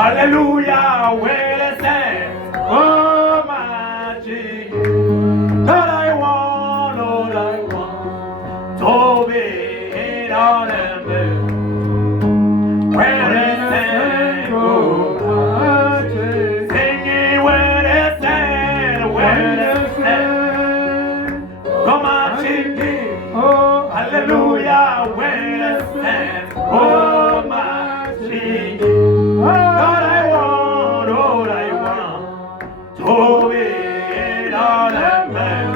Hallelujah, where is that? Oh, my Jesus. Lord, I want to be in all of them. Where is that? Oh, my Jesus. Singing, where is that? Where is that? Oh, my Jesus. Oh, hallelujah, where is that? Oh, my Jesus. Lord, I want to be in all of them.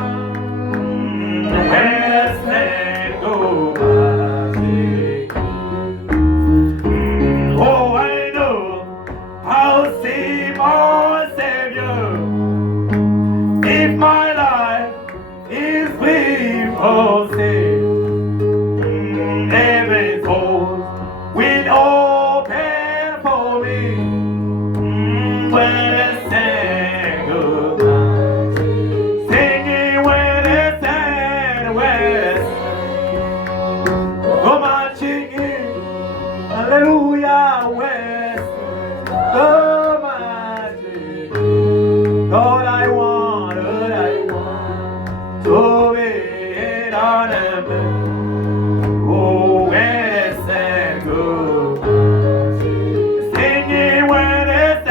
Where's that go, my King? Oh, I know I'll see my Savior if my life is free from sin. Heaven's doors will open for me. When it's sad goodbye, singing when it's sad, oh my chicken, hallelujah, west, oh my chicken, Lord I want to be in on them, oh when it's sad goodbye, singing when it's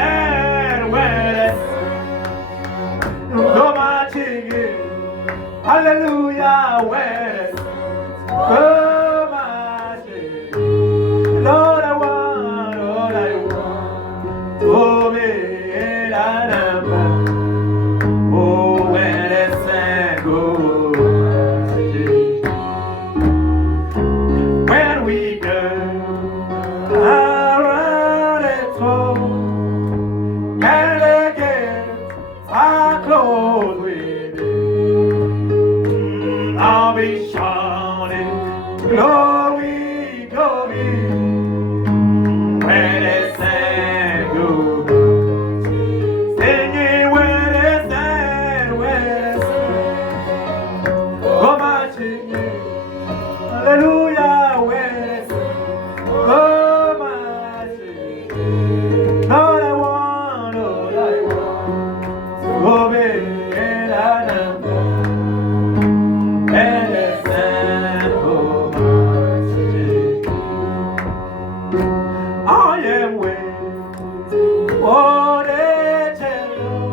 hallelujah, west, oh my Jesus. Lord, I want to be in Anamba. Oh, when it's sad, go, when we go around and through, and again, our clothes with you. I'll be shouting, glory, glory, when it's sad, good. Singing when it's sad, oh my chicken, hallelujah, when it's sad, oh my chicken, Lord I want to be in Anamba. And it's sad for my Jesus. I am waiting for the channel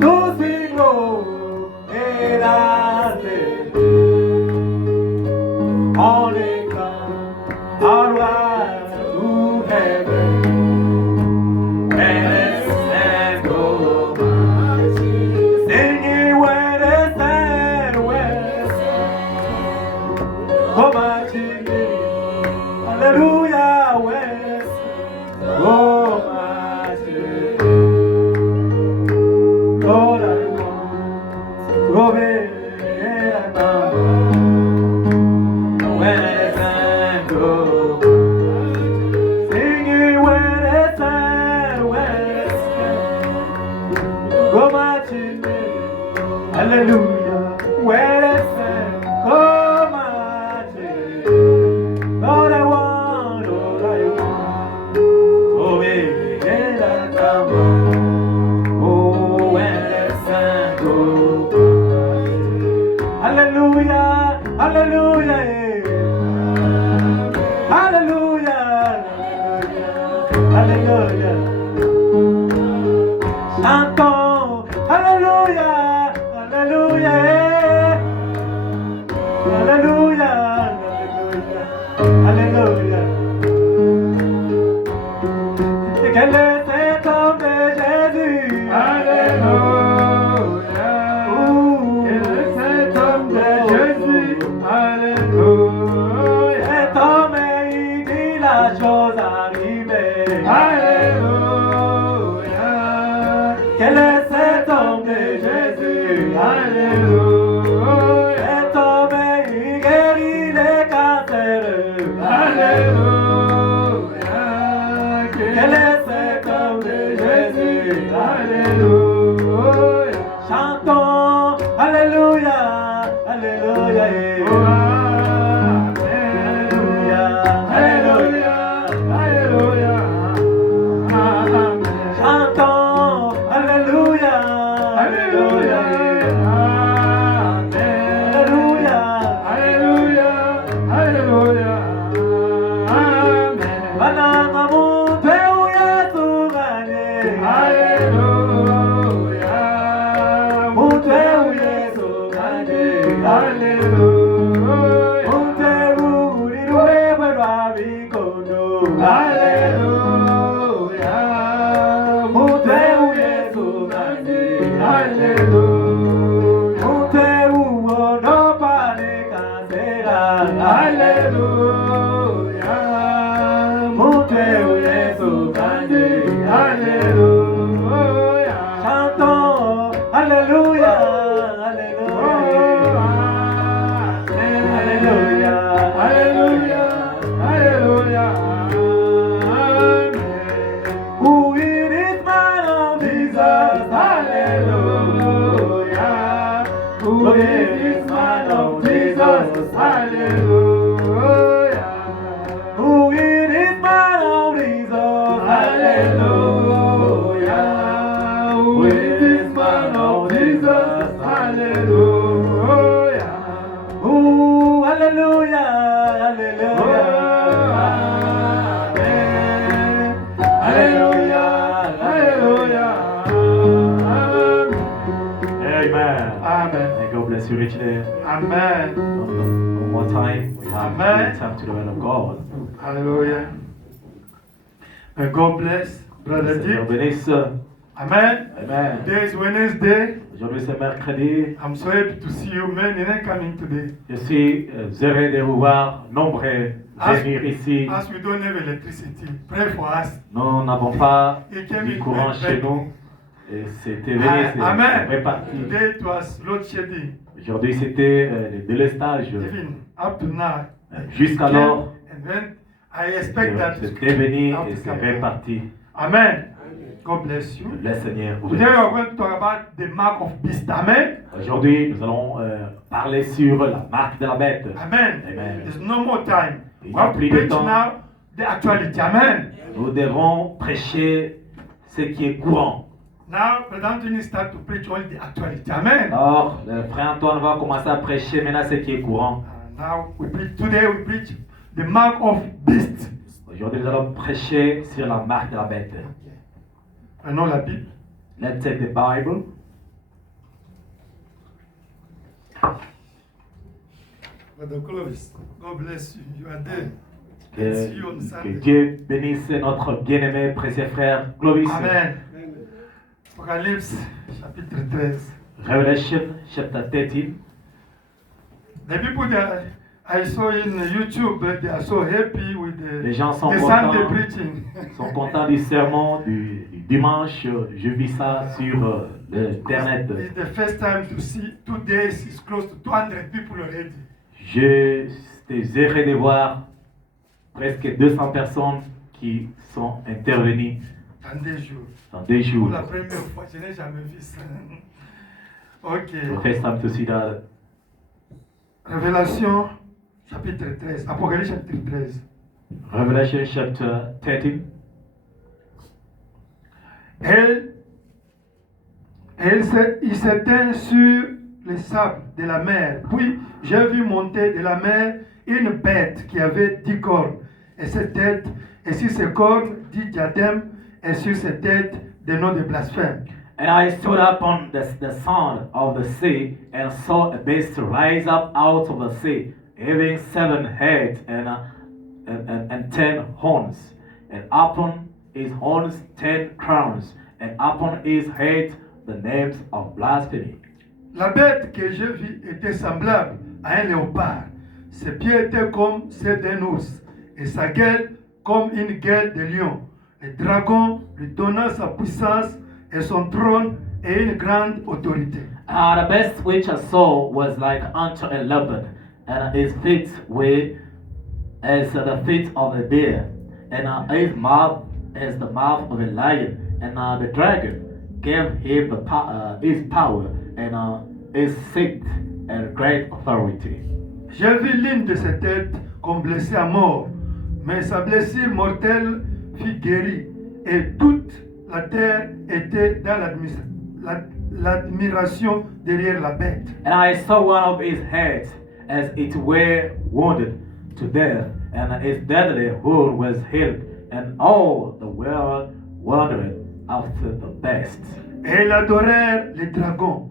to sing low and I say, only come out right to heaven. And it's sad for my Jesus. Singing when it's sad. Oh my Jesus, hallelujah, west, oh my Jesus, Lord I want to be in when it's time to singing when it's time west, oh my Jesus, hallelujah, when it's time, oh Lord, I want to be in that number. Oh, when the sun goes by. Hallelujah, hallelujah, hallelujah, hallelujah, chantons, hallelujah, hallelujah, hallelujah. Alléluia. Quel est cet homme de Jésus? Alléluia. Quel est cet homme de Jésus? Alléluia. Cet homme il dit la chose arrivée. Alléluia. Quel est cet homme de Jésus? Alléluia. Cet homme il guérit les cancers. Alléluia. Quel est cet homme de Jésus? Alléluia. Chantons, Alléluia, Alléluia. Oh, Alléluia, Alléluia, Alléluia. Hallelujah. Muteru uriruwe wabikono. Hallelujah. Muteru Yesu nani. Hallelujah. Muteru onopane kasera. Hallelujah. Muteru Yesu nani. Hallelujah. Chantons Alléluia, Alléluia, Alléluia, Hallelujah. Hallelujah. Amen. Who is man of Jesus? Hallelujah. Who is this man of Jesus? Hallelujah. Who is man of Jesus? Hallelujah. Who is this man of Jesus? Hallelujah. Ooh, Alléluia, Alléluia. Amen. Hallelujah. Hallelujah. Amen. Amen. May God bless you richly. Amen. One more time, we have Amen. time to the word of God. Hallelujah. May God bless Brother Seigneur Dick. bénisse. Amen. Amen. Today is Wednesday. Aujourd'hui c'est mercredi. I'm so happy to see you. Many are coming today. Je suis heureux de vous voir nombreux venir ici. As we don't have electricity, pray for us. Nous n'avons pas It came du in courant very chez bad. nous. Et c'était venu, c'est Amen. réparti. Today it was load shedding. Aujourd'hui c'était le délestage. Even up to now. Jusqu'alors, And then I expect that c'était venu now et to c'est come. réparti. Amen. God bless you. Le Seigneur vous Today we bénisse. are going to talk about the mark of beast. Amen. Aujourd'hui, nous allons parler sur la marque de la bête. Amen. Amen. There's no more time. Il We n'y a have to plus de preach temps. now the actuality. Amen. Nous devons prêcher ce qui est courant. Now, Brother Anthony start to preach only the actuality. Amen. Alors, le frère Antoine va commencer à prêcher maintenant ce qui est courant. Now we preach today. We preach the mark of beast. Aujourd'hui, nous allons prêcher sur la marque de la bête. Prenons la Bible. Let's take the Bible. Brother Clovis, God bless you. You are there. Que, See you on que Sunday. Dieu bénisse notre bien-aimé précieux frère Clovis. Amen. Apocalypse, chapitre 13. Revelation chapter 13. The people that I saw in YouTube, they are so happy with Les gens sont the Sunday contents, preaching. sont contents du sermon du dimanche. Je vis ça sur l'internet. It's the first time to see 2 days is close to 200 people already. J'étais heureux de voir presque 200 personnes qui sont intervenues Dans 2 jours. dans 2 Pour jours. la première fois, je n'ai jamais vu ça. Ok. The first time to see that. Révélation, chapitre 13. Apocalypse, chapitre 13. Revelation chapter 13. Il s'éteint sur les sables de la mer. Puis j'ai vu monter de la mer une bête qui avait 10 cornes et 7 têtes, et sur ses cornes 10 diadèmes, et sur ses têtes des noms de blasphème. And I stood up on the sand of the sea and saw a beast rise up out of the sea, having 7 heads and 10 horns, and upon his horns 10 crowns, and upon his head the names of blasphemy. La bête que j'ai vue était semblable à un léopard. Ses pieds étaient comme ceux d'un ours, et sa gueule comme une gueule de lion. Le dragon lui donna sa puissance et son trône et une grande autorité. The beast which I saw was like unto a leopard, and his feet were as the feet of a bear, and his mouth as the mouth of a lion. And the dragon gave him his power and his seat and great authority. J'ai vu l'une de ses têtes comme blessée à mort, mais sa blessure mortelle fut guérie, et toute la terre était dans l'admiration derrière la bête. And I saw one of his heads as it were wounded to death, and his deadly wound was healed, and all the world wondered after the beast. Et ils adorèrent le dragon,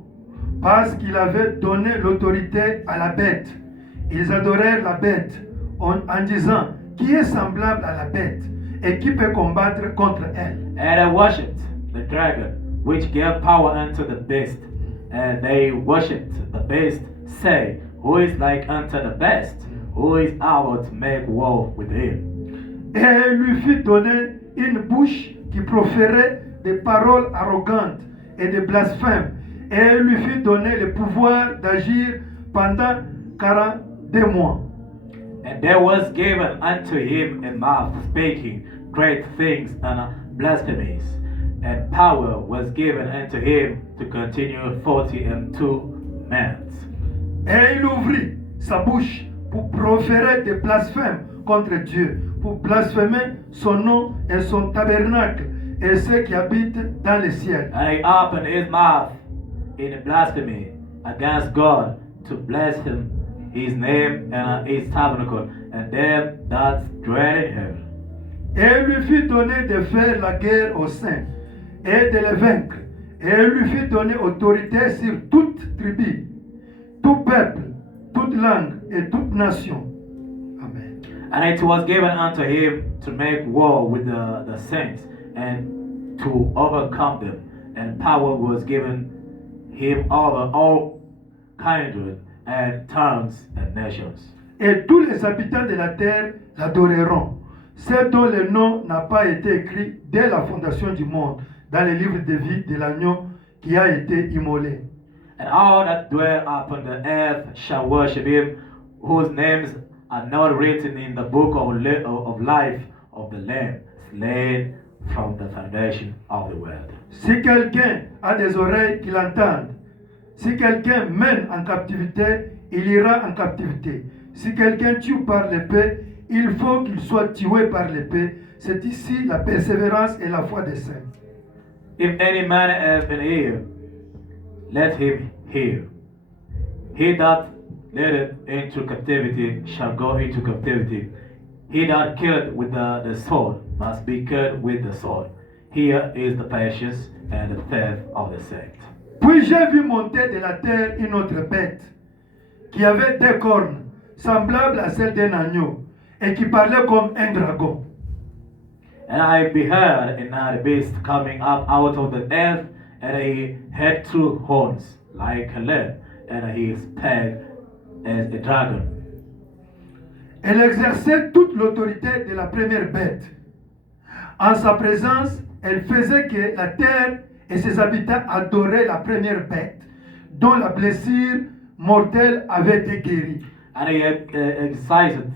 parce qu'il avait donné l'autorité à la bête. Ils adorèrent la bête en disant, qui est semblable à la bête et qui peut combattre contre elle? And they worshipped the dragon, which gave power unto the beast. And they worshipped the beast, say, who is like unto the beast? Who is able to make war with him? Et lui fit donner une bouche qui proférait des paroles arrogantes et des blasphèmes. Et lui fit donner le pouvoir d'agir pendant 42 mois. And there was given unto him a mouth speaking great things and blasphemies. And power was given unto him to continue 42 months. Et il ouvrit sa bouche pour proférer des blasphèmes contre Dieu, pour blasphémer son nom et son tabernacle et ceux qui habitent dans le ciel. And he opened his mouth in blasphemy against God to blaspheme his name and his tabernacle and them that dwell in heaven. Et il lui fit donner de faire la guerre aux saints et de les vaincre. Et il lui fit donner autorité sur toute tribu, tout peuple, toute langue et toute nation. Amen. And it was given unto him to make war with the saints and to overcome them. And power was given him over all kindred and tongues and nations. Et tous les habitants de la terre l'adoreront. Ceux dont le nom n'a pas été écrit dès la fondation du monde dans le livre de vie de l'agneau qui a été immolé. And all that dwell upon the earth shall worship him, whose names are not written in the book of life of the Lamb, slain from the foundation of the world. Si quelqu'un a des oreilles qu'il entende, si quelqu'un mène en captivité, il ira en captivité. Si quelqu'un tue par l'épée, il faut qu'il soit tué par l'épée. C'est ici la persévérance et la foi des saints. If any man hath an ear, let him hear. He that leadeth into captivity shall go into captivity. He that killeth with the sword must be killed with the sword. Here is the patience and the faith of the saint. Puis j'ai vu monter de la terre une autre bête qui avait deux cornes, semblables à celles d'un agneau, et qui parlait comme un dragon. And I beheld another beast coming up out of the earth, and he had two horns like a lamb, and he spake as a dragon. Elle exerçait toute l'autorité de la première bête. En sa présence, elle faisait que la terre et ses habitants adoraient la première bête, dont la blessure mortelle avait été guérie. And he exercised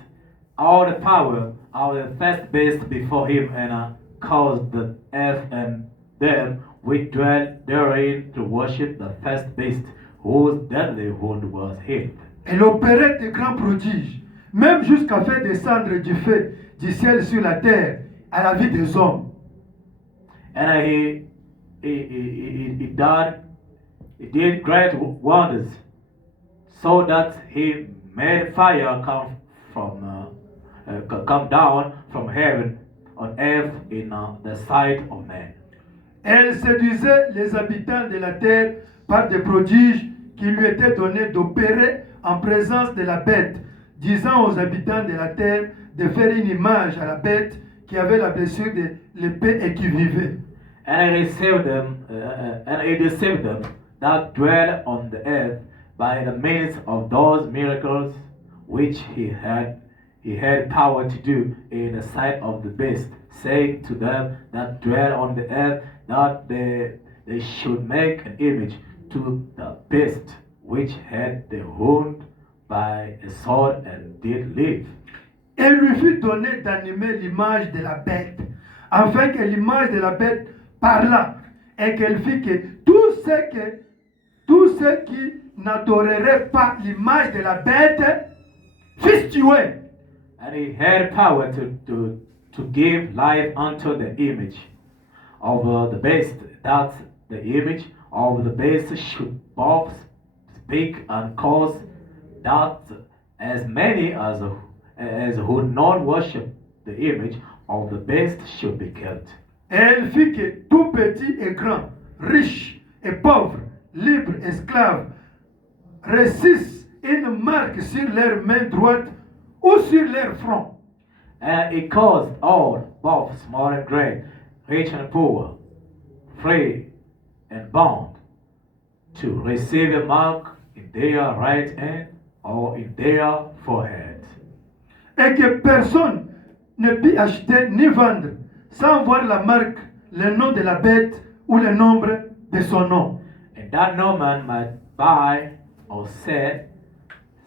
all the power of the first beast before him, and caused the earth and them which dwell therein to worship the first beast, whose deadly wound was healed. Elle opérait de grands prodiges, même jusqu'à faire descendre du feu du ciel sur la terre à la vie des hommes. And he did great wonders, so that he made fire come down from heaven on earth in the sight of man. Elle séduisait les habitants de la terre par des prodiges qui lui étaient donnés d'opérer en présence de la bête, disant aux habitants de la terre de faire une image à la bête qui avait la blessure de l'épée et qui vivait. And he deceived them that dwell on the earth by the means of those miracles which he had power to do in the sight of the beast, saying to them that dwell on the earth that they should make an image to the beast which had the wound by a sword and did live. Et lui fut donné d'animer l'image de la bête, afin que l'image de la bête parlât, et qu'elle fit que tous ceux qui n'adoreraient pas l'image de la bête fissent tués. And he had power to give life unto the image of the beast, that the image of the beast should both speak and cause that as many as would not worship the image of the beast should be killed. Et elle fit que tout petit et grand, riche et pauvre, libres, esclaves, réussissent une marque sur leur main droite ou sur leur front. And it caused all, both small and great, rich and poor, free and bond, to receive a mark in their right hand or in their forehead. Et que personne ne peut acheter ni vendre sans voir la marque, le nom de la bête ou le nombre de son nom. And that no man might buy or sell,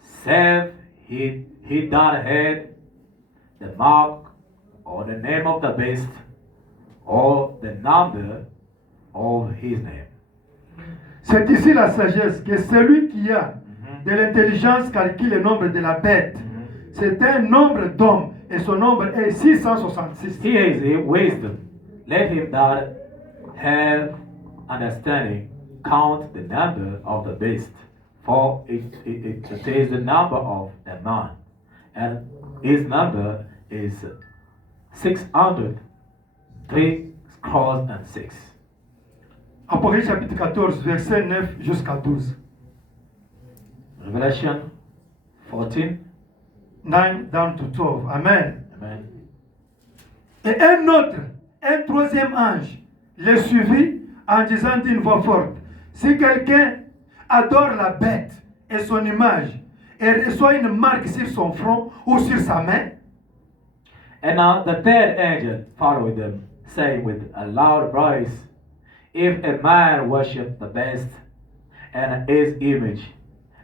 save he that had the mark or the name of the beast or the number of his name. C'est ici la sagesse que celui qui a de l'intelligence calcule le nombre de la bête. C'est un nombre d'hommes et son nombre est 666. Here is a wisdom. Let him that have understanding count the number of the beast, for it is the number of a man, and his number is 603 Apocalypse chapitre 14, verset 9 jusqu'à 12. Revelation 14. 9 down to 12. Amen. Amen. Et un troisième ange, le suivit en disant d'une voix forte, si quelqu'un adore la bête et son image et reçoit une marque sur son front ou sur sa main, And now the third angel followed them, saying with a loud voice, if a man worship the beast and his image,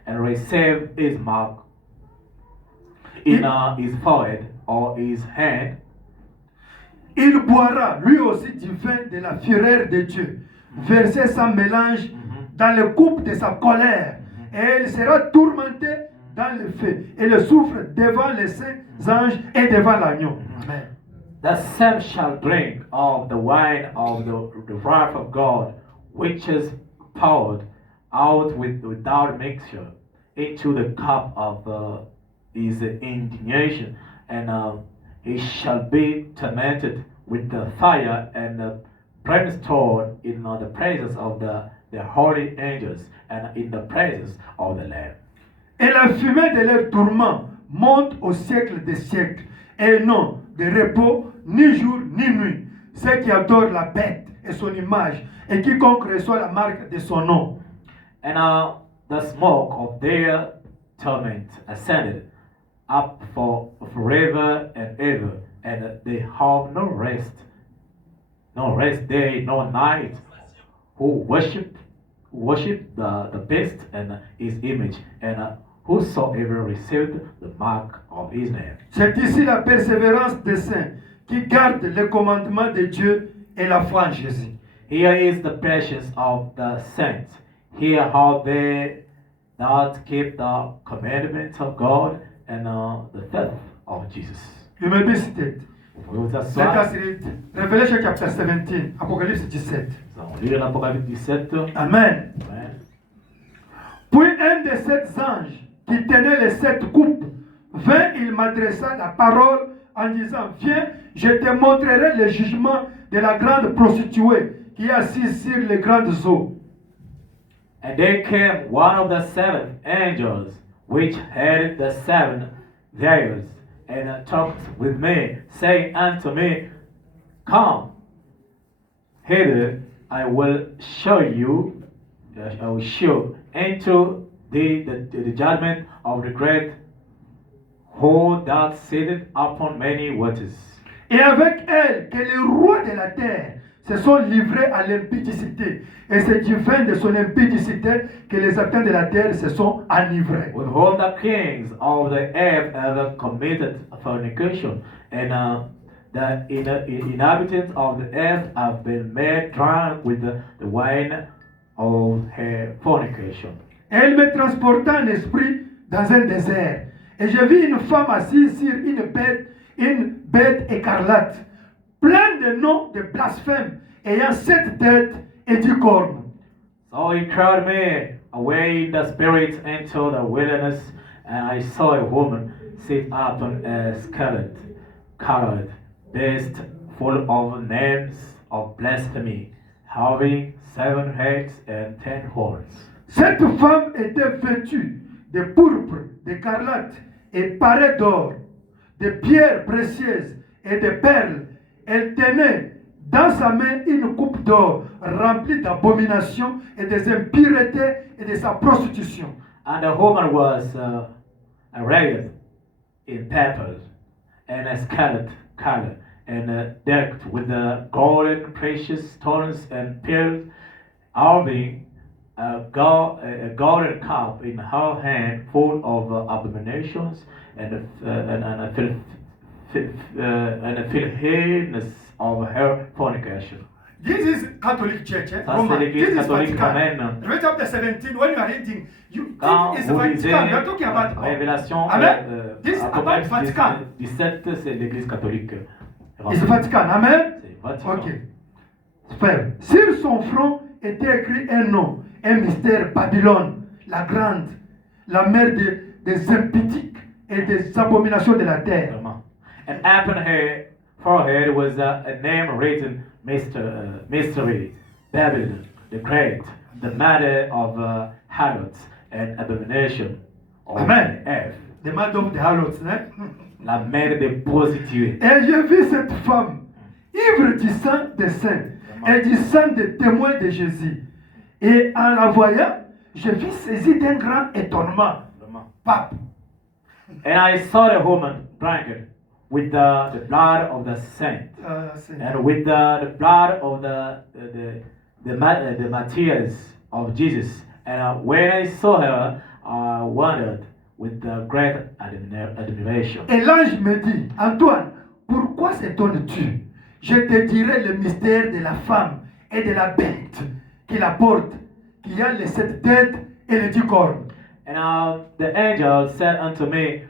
and receive his mark in his forehead or his hand, il boira lui aussi du vin de la fureur de Dieu, versé sans mélange dans le coupe de sa colère, et il sera tourmenté dans le feu, et le soufre devant les saints anges et devant l'agneau. Amen. the same shall drink of the wine of the wrath of God, which is poured out without mixture into the cup of his indignation, and he shall be tormented with the fire and brimstone in the presence of the holy angels and in the presence of the Lamb. Et la fumée de leur tourment monte au siècle des siècles, et non de repos ni jour ni nuit. Ceux qui adorent la bête et son image, et quiconque reçoit la marque de son nom. And the smoke of their torment ascended up for forever and ever, and they have no rest day nor night, who worship the beast and his image, and whosoever received the mark of his name. C'est ici la persévérance des saints qui gardent le commandement de Dieu et la foi en Jésus. Here is the patience of the saints. Here how they that keep the commandments of God and the faith of Jesus. Je me baisse tête. Vous C'est asseoir. assuré. Revelation chapter 17, Apocalypse 17. Nous allons lire l'Apocalypse 17. Amen. Amen. Puis un des sept anges qui tenait les sept coupes vint, il m'adressa la parole en disant, viens, je te montrerai le jugement de la grande prostituée qui est assise sur les grandes eaux. And there came one of the seven angels, which had the seven vials, and talked with me, saying unto me, come hither, I will show into the judgment of the great, who that sitteth upon many waters. Et avec elle, que les rois de la terre se sont livrés à l'impudicité. Et c'est du vin de son impudicité que les habitants de la terre se sont enivrés. With whom the kings of the earth have committed fornication, and the inhabitants of the earth have been made drunk with the wine of her fornication. Et elle me transporta en esprit dans un désert. Et je vis une femme assise sur une bête écarlate, pleine de noms de blasphème, ayant 7 têtes et 10 cornes. So he carried me away in the spirit into the wilderness, and I saw a woman sit upon a scarlet colored beast full of names of blasphemy, having 7 heads and 10 horns. Cette femme était vêtue de pourpre, d'écarlate et parée d'or, de pierres précieuses et de perles. Elle tenait dans sa main une coupe d'or remplie d'abominations et des impuretés et de sa prostitution. And the woman was arrayed in purple and a scarlet color, and decked with the golden precious stones and pearls, having a golden cup in her hand full of abominations and the filthiness of her fornication. This is Catholic Church, Ça, Roman. c'est l'église This is catholique Vatican. romaine. Read chapter 17, when you are reading, Quand it is vous lisez Vatican. You are talking about Révélation, Amen. This is Apocalypse about Vatican. 17, c'est l'église catholique. It's Vatican. Amen. C'est Vatican. Ok. Frère, sur son front était écrit un nom, un mystère, Babylone, la grande, la mère des impudiques et des abominations de la terre. Vraiment. And upon her forehead was a name written, Mystery, Babylon, the Great, the mother of harlots and abomination of Amen. the earth. The mother of the harlots, hein? La mère des prostituées. Et j'ai vu cette femme, ivre du sang des saints et du sang des témoins de Jésus. Et en la voyant, je fus saisi d'un grand étonnement. Vraiment. Pape. And I saw the woman drunken with the blood of the saints, and with the blood of the martyrs of Jesus. And when I saw her, I wondered with great admiration. Et l'ange me dit, Antoine, pourquoi s'étonnes-tu? Je te dirai le mystère de la femme et de la bête qui la porte, qui a les 7 têtes et les 10 cornes. And the angel said unto me,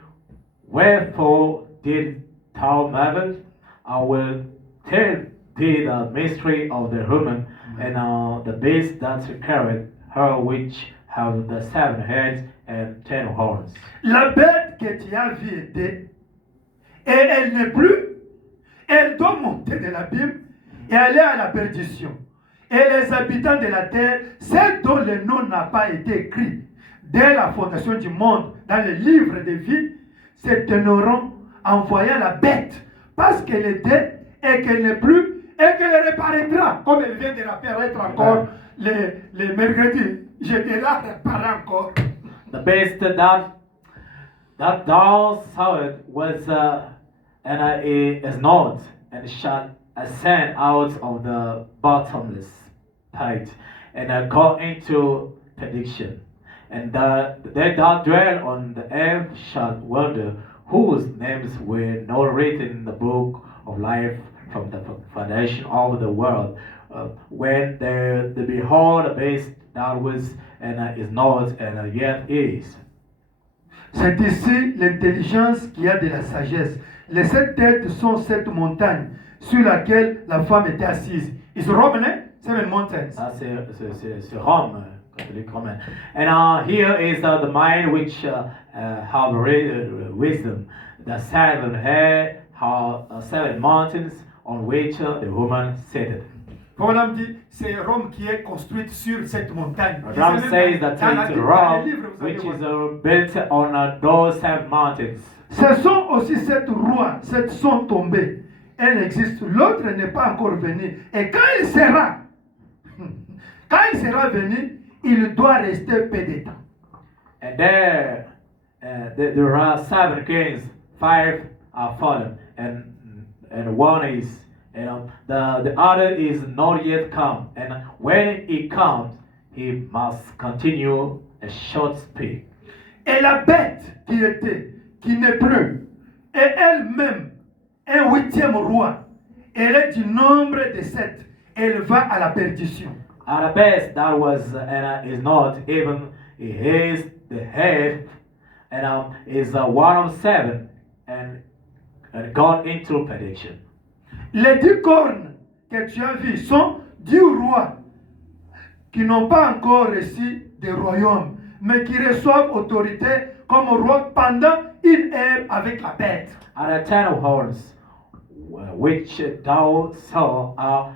Wherefore did thou marvel? I will tell thee the mystery of the woman and the beast that carried her, which have the 7 heads and 10 horns. La bête que tu as vue était, et elle n'est plus, elle doit monter de l'abîme et aller à la perdition. Et les habitants de la terre, ceux dont le nom n'a pas été écrit dès la fondation du monde dans le livre de vie, s'étonneront en voyant la bête parce qu'elle était et qu'elle n'est plus et qu'elle reparaîtra comme elle vient de réapparaître encore les mercredis. Je te la réparerai encore. The beast that thou sawest was and is not, and shall ascend out of the bottomless pit, and go into perdition. And they that dwell on the earth shall wonder, whose names were not written in the book of life from the foundation of the world, when they behold the beast that was and is not and yet is. C'est ici l'intelligence qui a de la sagesse. Les 7 têtes sont 7 montagnes sur laquelle la femme était assise. It's Rome, né? 7 mountains. Ça, c'est Rome, catholique romain. And here is the mind which have wisdom. The 7 head have 7 mountains on which the woman sitteth. Comme on dit, c'est Rome qui est construite sur cette montagne. Rome says that it's Rome which is built on those 7 mountains. Ce sont aussi 7 rois, 7 sont tombés. Un existe, l'autre n'est pas encore venu. Et quand il sera venu, il doit rester peu de temps. And there are 7 kings, 5 are fallen, and one is, the other is not yet come. And when he comes, he must continue a short speed. Et la bête qui était, qui n'est plus, est elle-même un 8e roi. Elle est du nombre de 7. Elle va à la perdition. And the best that was and is not even, he is the head, and is one of 7, and gone into perdition. Les 10 cornes que tu as vues sont 10 rois qui n'ont pas encore reçu de royaume, mais qui reçoivent autorité comme roi pendant une ère avec la bête. And the 10 horns, which thou saw, are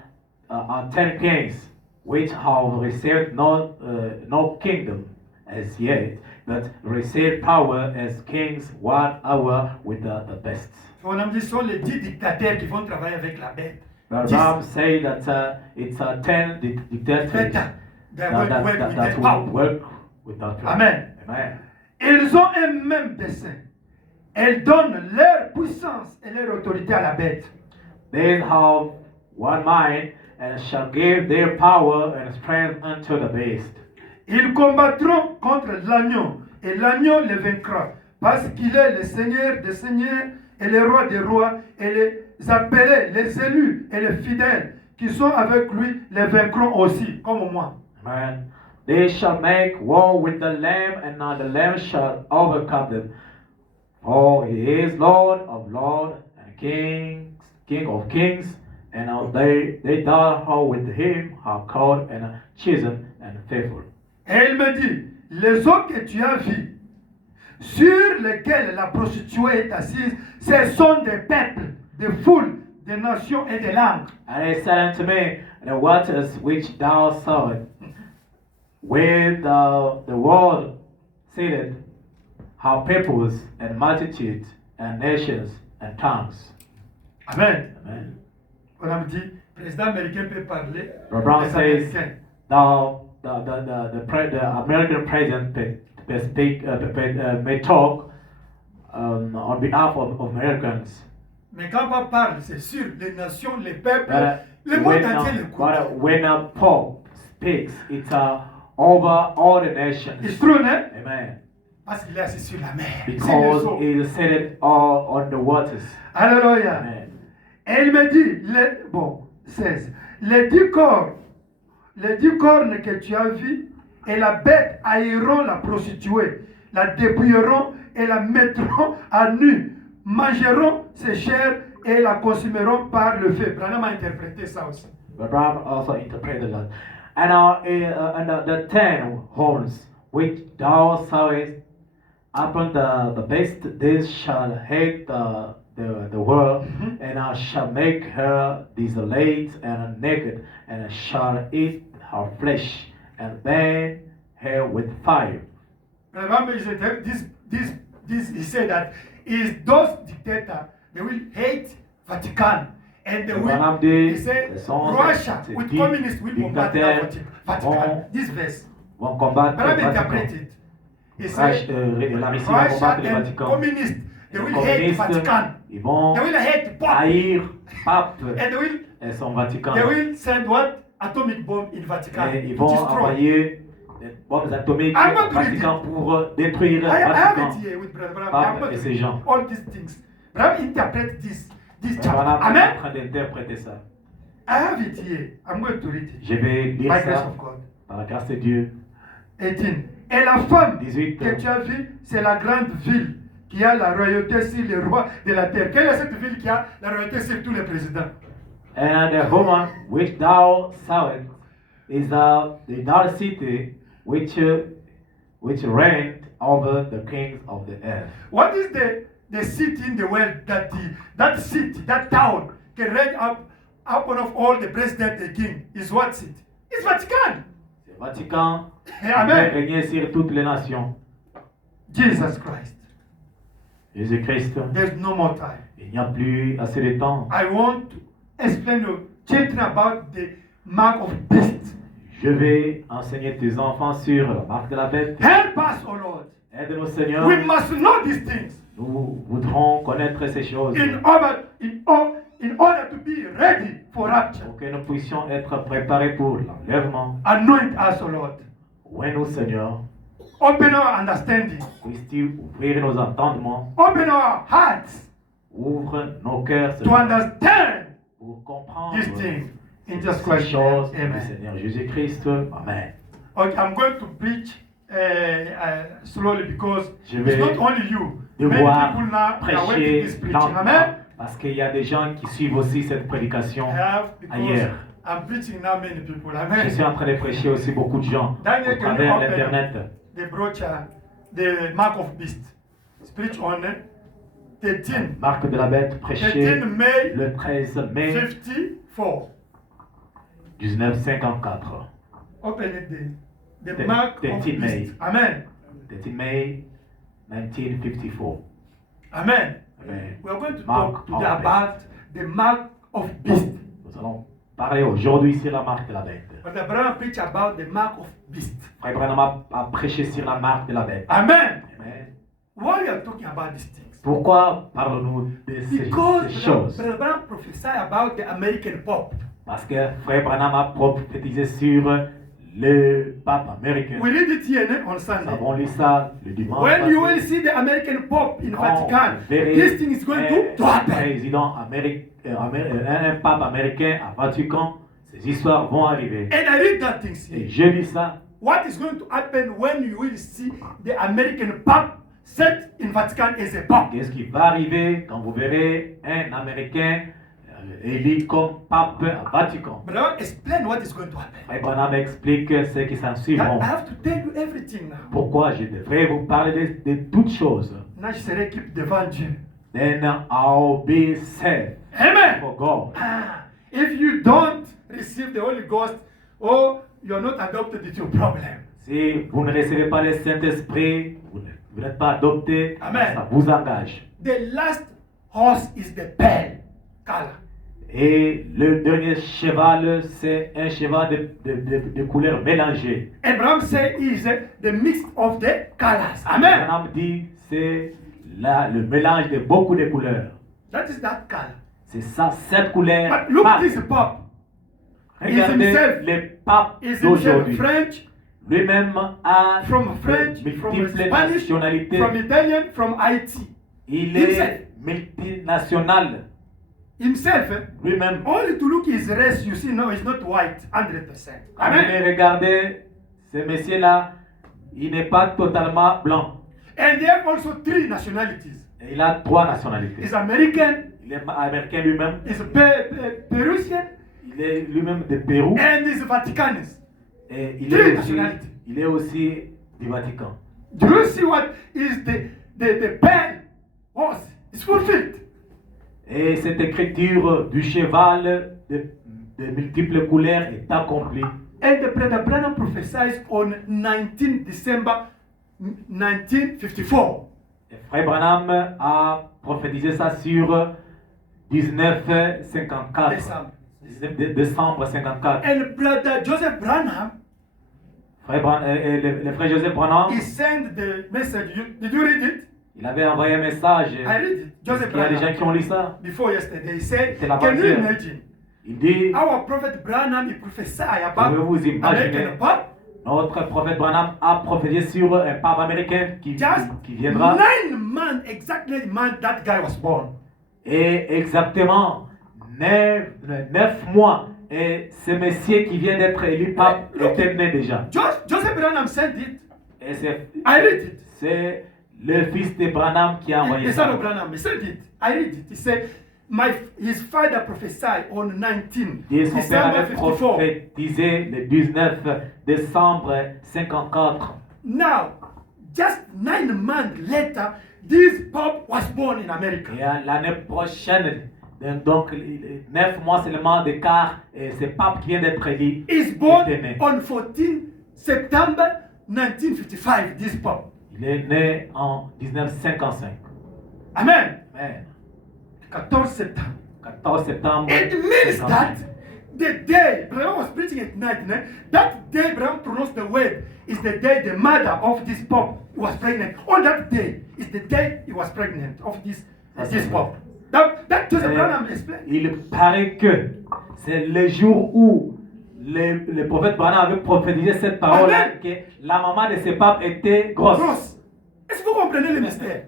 10 kings, which have received no kingdom as yet, but received power as kings 1 hour with the best. On a dit ce sont les 10 dictateurs qui vont travailler avec la bête. Abraham say that it's 10 dictators Beta. They are going to work with that their will power. work with that power. Amen. Amen. Ils ont un même dessein. Elles donnent leur puissance et leur autorité à la bête. They have one mind and shall give their power and strength unto the beast. Ils combattront contre l'agneau et l'agneau les vaincra parce qu'il est le Seigneur des seigneurs et le roi des rois et les appelés, les élus et les fidèles qui sont avec lui les vaincront aussi, comme moi. Amen. They shall make war with the Lamb, and the Lamb shall overcome them. For he is Lord of lords and King of kings, and they that are with him are called and chosen and faithful. Et il me dit, les eaux que tu as vues, sur lesquelles la prostituée est assise, ce sont des peuples, des foules, des nations et des langues. And he said unto me, the waters which thou sawest, where the world seated, are peoples and multitudes and nations and tongues. Amen. Amen. On a dit, le président américain peut parler. Brown les says, Américains. the American president may talk on behalf of Americans. Mais quand on parle, c'est sûr, les nations, les peuples, But, le monde entier l'écoute. but when a Pope speaks, it's over all the nations. It's true, hein? Amen. Parce qu'il est assis sur la mer. sur les Because eaux. he is seated all on the waters. Alléluia. Amen. Et il me dit, 16, les 10 cornes que tu as vues, et la bête haïront la prostituée, la dépouilleront et la mettront à nu, mangeront ses chairs et la consumeront par le feu. Branham a interprété ça aussi. But Abraham also interpreted that. And the 10 horns which thou sawest upon the beast, they shall hate the world, and shall make her desolate and naked, and shall eat her flesh, and burn her with fire. Remember, he said that is those dictators, they will hate Vatican. And they will, he said, Russia with communists will bombard Vatican. This verse. Vont combattre Branham le interpreted. He said, la Russie va Russia combattre le and Vatican. communists, they Les will hate communistes, Vatican. ils vont They will hate Pope. haïr Pape And et son Vatican. they will send what? Atomic bomb in Vatican. Et ils vont envoyer des bombes atomiques I'm au not reading. Vatican pour détruire le I have Vatican. it here with Brother Branham. Pape et ses gens. All these things. Branham interpret this chapter. Branham est en Amen. train d'interpréter ça. I have it here. I'm going to read it. Je vais lire By grace ça of God. par la grâce de Dieu. 18. Et la femme 18. que tu as vue, c'est la grande ville qui a la royauté sur les rois de la terre. Quelle est cette ville qui a la royauté sur tous les présidents? And the woman which thou sawest is the dark city which reigned over the kings of the earth. What is the city in the world that city, that town can reign up upon of all the president, the king? Is what city? It's Vatican. Le Vatican Amen. régner sur toutes les nations. Jesus Christ. Jésus-Christ, There's no more time. il n'y a plus assez de temps. I want to explain to children about the mark of beast. Je vais enseigner tes enfants sur la marque de la bête. Help us, O Lord. Aide-nous, Seigneur. We must know these things Nous voudrons connaître ces choses in order to be ready for rapture. pour que nous puissions être préparés pour l'enlèvement. Anoint us, O Lord. Ouvre-nous, Seigneur. Open our understanding. Puisses-tu ouvrir nos entendements, Open our hearts ouvre nos cœurs, to Seigneur, understand pour comprendre these things. In Jesus ces Christ, choses du amen. Seigneur Jésus-Christ. Amen. Okay, I'm going to preach slowly because Je it's vais not only you. Many devoir people now are waiting prêcher this preaching. lentement Amen. parce qu'il y a des gens qui suivent aussi cette prédication I have because ailleurs. I'm preaching now many people. Je Amen. suis en train de prêcher aussi beaucoup de gens Daniel, au can you travers open l'Internet. the brochure, the mark of beast? Speech on 13. Marque de la bête prêchée 13 May le 13 mai 54. 1954. Open it, the The- mark the of team beast. made. Amen. 13 May 1954. Amen. Amen. We are going to Mark talk today of about the mark of beast. Nous allons parler aujourd'hui sur la marque de la bête. But Abraham preach about the mark of beast. Frère Branham a prêché sur la marque de la bête. Amen. Amen. Why we are talking about these things? Pourquoi parlons-nous de ces Because choses? Abraham prophesied about the American Pope. Parce que Frère Branham a prophétisé sur le pape américain. We read it here on Nous Sunday. avons lu ça le dimanche. When you passé. will see the American Pope in Quand Vatican, vous verrez this thing is going to un happen. président un pape américain à Vatican, ces histoires vont arriver. And I read that things Et here. je lis ça. What is going to happen when you will see the American Pope set in Vatican as a Pope? Qu'est-ce qui va arriver quand vous verrez un Américain élu comme pape à Vatican? But I will explain what is going to happen. Frère Branham explique ce qui s'en That suivront. I have to tell you everything now. Pourquoi je devrais vous parler de toutes choses? Now je serai équipe devant Dieu. Then I'll be saved Amen. for God. Ah, if you don't receive the Holy Ghost, oh, you're not adopted, it's your problem. Si vous ne recevez pas le Saint-Esprit, vous n'êtes pas adopté, Amen. ça vous engage. The last horse is the pale color. Et le dernier cheval, c'est un cheval de couleurs mélangées. Abraham said is the mix of the colors. Amen. Branham dit c'est le mélange de beaucoup de couleurs. That is that color. C'est ça, cette couleur. But look, pâle. this Pope Regardez himself- les papes is himself d'aujourd'hui. French, Lui-même a from French, from multiples Spanish, nationalités. from Italian, from IT. Il himself. est multinational. Himself, Lui-même. only to look his race, you see, no, he's not white, 100%. Quand vous Amen. regardez ce monsieur-là, il n'est pas totalement blanc. And they have also 3 nationalities. Et il a 3 nationalités. He's American, Il est américain lui-même. he's Peruvian, Il est lui-même de Pérou. and he's Vaticanist. Et Three nationalities. il est aussi du Vatican. Do you see what is the pale horse? It's fulfilled. Et cette écriture du cheval de multiples couleurs est accomplie. And the Brother Branham prophesied on 19 December 1954. Et Frère Branham a prophétisé ça sur 1954. Décembre. Décembre 54. And Brother Joseph Branham, Le frère Joseph Branham, he sent the message. Did you read it? il avait envoyé un message. I read it. Joseph Il y a des gens Branham. qui ont lu ça. Before yesterday, he said, C'est la can you partie. imagine? Il dit, Our prophet Branham, he prophesied about pouvez-vous imaginer, American Pope. notre prophète Branham a prophétisé sur un pape américain qui Just viendra. 9 months, exactly the month that guy was born. Et exactement 9 mois. Et ce monsieur qui vient d'être élu pape était né déjà. Joseph Branham said it. Et c'est I read it. c'est le fils de Branham qui a envoyé The son ça. of Branham, he said it. I read it. He said, his father prophesied on 19 Et son père December avait 54. prophétisé le 19 décembre 54. Now, just 9 months later, this pope was born in America. Et l'année prochaine, donc 9 mois seulement d'écart, et c'est pape qui vient d'être élu. He's born était né. on 14 September 1955, this pope. Il est né en 1955. Amen. Amen. 14 September. 14 septembre. It means 55. that the day Branham was preaching at night, that day Branham pronounced the word is the day the mother of this pope was pregnant. On that day is the day he was pregnant of this pope. That Joseph Branham explained. Il paraît que c'est le jour où le prophète Branham avait prophétisé cette parole Amen. que la maman de ce pape était grosse. Grosse. Est-ce que vous comprenez le mystère?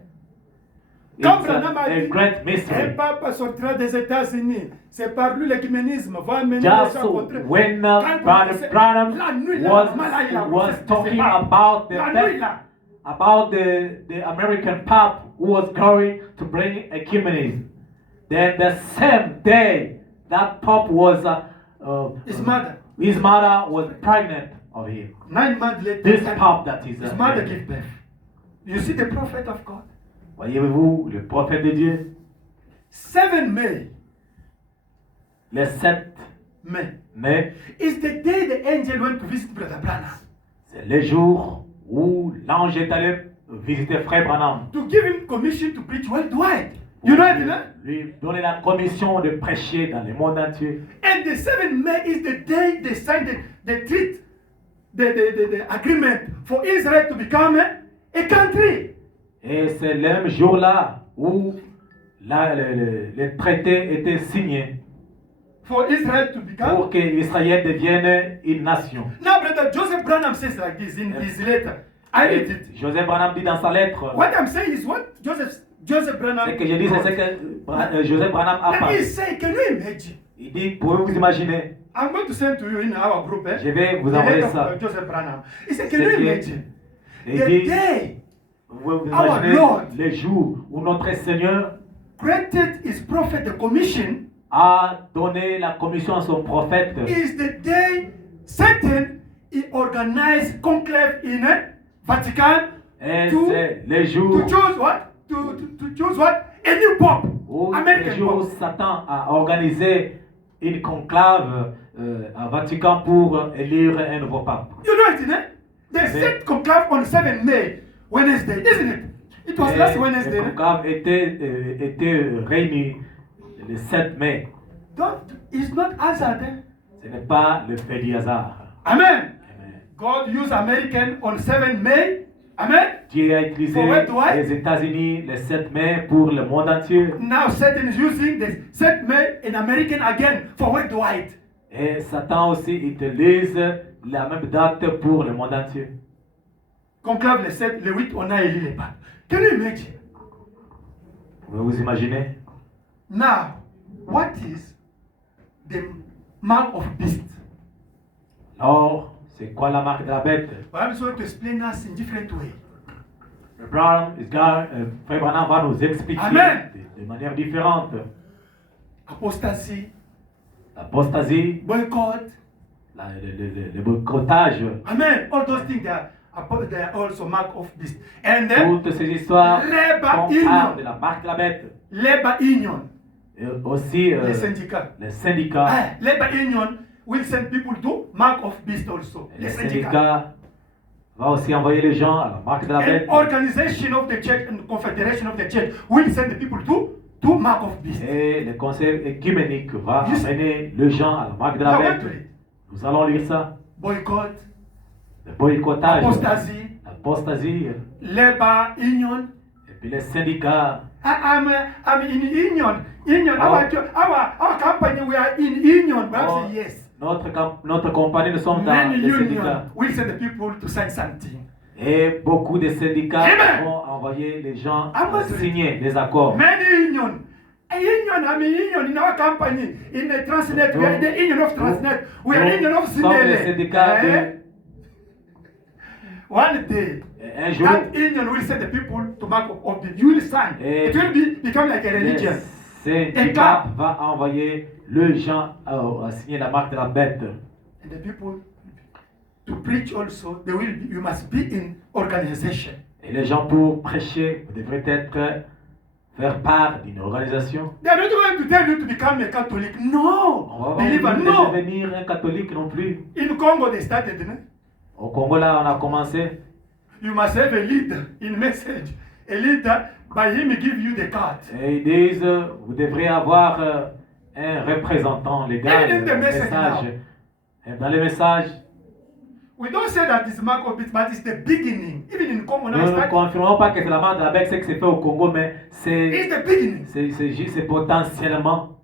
It's Quand Branham a a dit, great un mystery. pape sortira des États-Unis, c'est par lui l'écuménisme va amener les Just gens contre. when Quand Brother Branham la nuit, là, maman, là, il a was fait talking ses pas. about the La nuit, là. about the American Pope who was going to bring ecumenism. Then the same day that Pope was his mother was pregnant of him. 9 months later, This Pope that is his mother gave birth. You see the prophet of God? Voyez-vous le prophète de Dieu? 7 May Le 7 mai Mais it's the day the angel went to visit Brother Branham c'est le jour où l'ange est allé visiter Frère Branham. to give him commission to preach worldwide. You know it, huh? Lui donner la commission de prêcher dans le monde entier. And the 7th May is the day they signed the treaty, the agreement for Israel to become a country. Et c'est le même jour-là où le traité était signé For Israel to become. pour qu'Israël devienne une nation. Now, Brother Joseph Branham says like this in his letter. I read it. Joseph Branham dit dans sa lettre, What I'm saying is what Joseph Branham. ce que je dis, c'est ce que Joseph Branham a Let me parlé. say, can you imagine? Il dit, pouvez-vous imaginer, I'm going to send to you in our group. je vais vous the envoyer letter ça. of Joseph Branham. He said, can C'est you que- imagine? Il The dit, day vous Our imaginez Lord le jour où notre Seigneur granted his prophet the commission a donné la commission à son prophète. is the day Satan he organized conclave in Vatican Et to, c'est le jour to choose what? To choose what? A new pope. où, American pope. Satan a organisé une conclave à Vatican pour élire un nouveau pape. You know it, isn't it? They set conclave on 7th May, Wednesday, isn't it? It was last Et Wednesday. le conclave était réuni le 7 mai. It's not hazard. Ce n'est pas le fait du hasard. Amen. Amen. God used American on 7th May. Amen. Dieu a utilisé For worldwide. les États-Unis le 7 mai pour le monde entier. Now Satan is using the 7th May in American again for worldwide. Et Satan aussi utilise la même date pour le monde entier. Conclave le 7, le 8, on a élu les papes. Can you imagine? Vous vous imaginez? Now, what is the mark of beast? Alors, c'est quoi la marque de la bête? But I'm going to explain us in different way. Frère Branham va nous expliquer Amen. de manière différente. Apostasy, L'apostasie, boycott. le boycottage, Amen. All those things they are also mark of beast. And then toutes ces histoires Labor font part Union. de la marque de la bête. Labor Union, Et aussi les syndicats. les syndicats. Labor Union will send people to mark of beast also. Et les Les syndicats. syndicats vont aussi envoyer les gens à la marque de la bête. And organization of the church and confederation of the church will send the people to mark of beast. Et le conseil écuménique va Juste- amener les gens à la marque de la Now, bête. what to read? Nous allons lire ça. Boycott, Le boycottage, apostasy, l'apostasie, labor union. et puis les syndicats. I'm in union. Union. Oh. Our company, we are in union. But Oh, I say yes. notre compagnie, nous sommes dans Many les union syndicats. will send the people to sign something. Et beaucoup de syndicats Amen. vont envoyer les gens Amen. à signer des accords. Many union. A union, I'm a union in our company. In the Transnet, we are the union of Transnet. We are union of Nous sommes les Sinele. syndicats One day, Un jour, that union will send the people to mark of the. You will sign. Eh. It will become like a le religion. syndicat va envoyer les gens à signer la marque de la bête. And the people to preach also, they will be, you must be in organization. Et les gens, pour prêcher, vous devrez faire part d'une organisation. They are not going to tell you to become a Catholic. On No, va pas believer, vous no. devenir un catholique non plus. In Congo, they started. No? Au Congo, là, on a commencé. You must have a leader in message. A leader, by him, he give you the card. Et ils disent, vous devrez avoir un représentant légal, Even in the un message message. now. Et dans les messages, We don't say that it's mark of it, but it's the beginning. Even in Congo, now nous it's ne started. confirmons pas que c'est la marque de la bête, c'est que c'est fait au Congo, mais c'est It's the beginning. c'est potentiellement.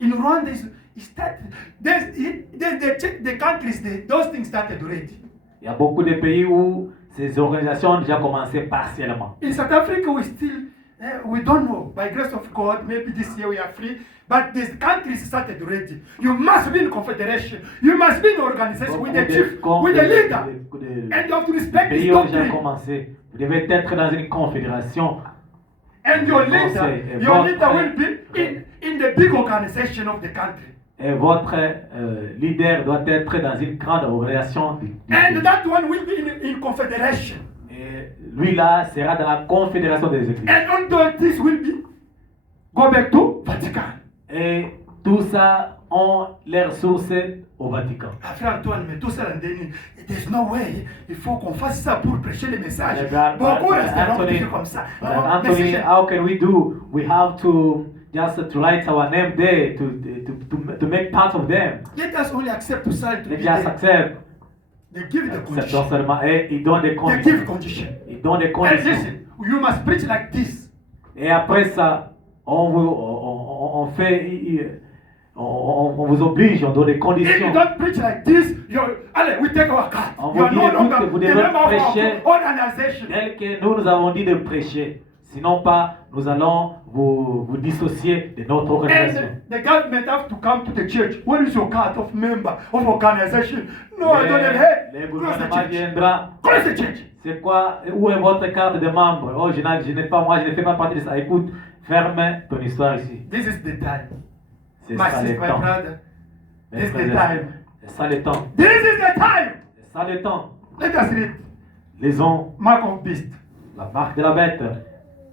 In Rwanda, it started. The countries, those things started already. Il y a beaucoup de pays où ces organisations ont déjà commencé partiellement. In South Africa, we still, we don't know. By grace of God, maybe this year we are free. But the countries started already. You must be in confederation. You must be in organization with the chief, with the leader. And you have to Les respect his pays ont déjà doctrine. commencé. Vous devez être dans une confédération. And your Conseil. leader will be in the big organization of the country. Et votre leader doit être dans une grande organisation. And that one will be in confederation. Et lui là sera dans la confédération des églises. And all those things will be go back to Vatican. Et Tout ça ont leurs sources au Vatican. Ah, frère Antoine, mais tout ça, there's no way. Il faut qu'on fasse ça pour prêcher le message. Beaucoup resteront toujours comme ça. Anthony, how can we do? We have to just to write our name there to make part of them. Let us only accept tout ça. They just accept. They give the condition. Seulement, et ils donnent des They conditions. give condition. Ils donnent des And conditions. listen, you must preach like this. Et après ça, on fait, on vous oblige, on donne des If conditions. you don't preach like this, allez, we take our card. On You are vous dit no longer que vous the devez member of prêcher our organization. tel que nous avons dit de prêcher. Sinon pas, nous allons vous dissocier de notre organisation. And the government have to come to the church. Where is your card of member of organization? No, I don't have. Hey, Le close the gouvernement church. viendra. Close the church. C'est quoi? Où est votre carte de membre? Oh, je n'ai pas, moi, je ne fais pas partie de ça. Écoute, ferme ton histoire ici. This is the time. C'est My ça le sister, my temps. brother. Mes This is frères the et sœurs, time. C'est ça le temps. This is the time. C'est ça le temps. Let us read. Lisons Mark of Beast. la marque de la bête.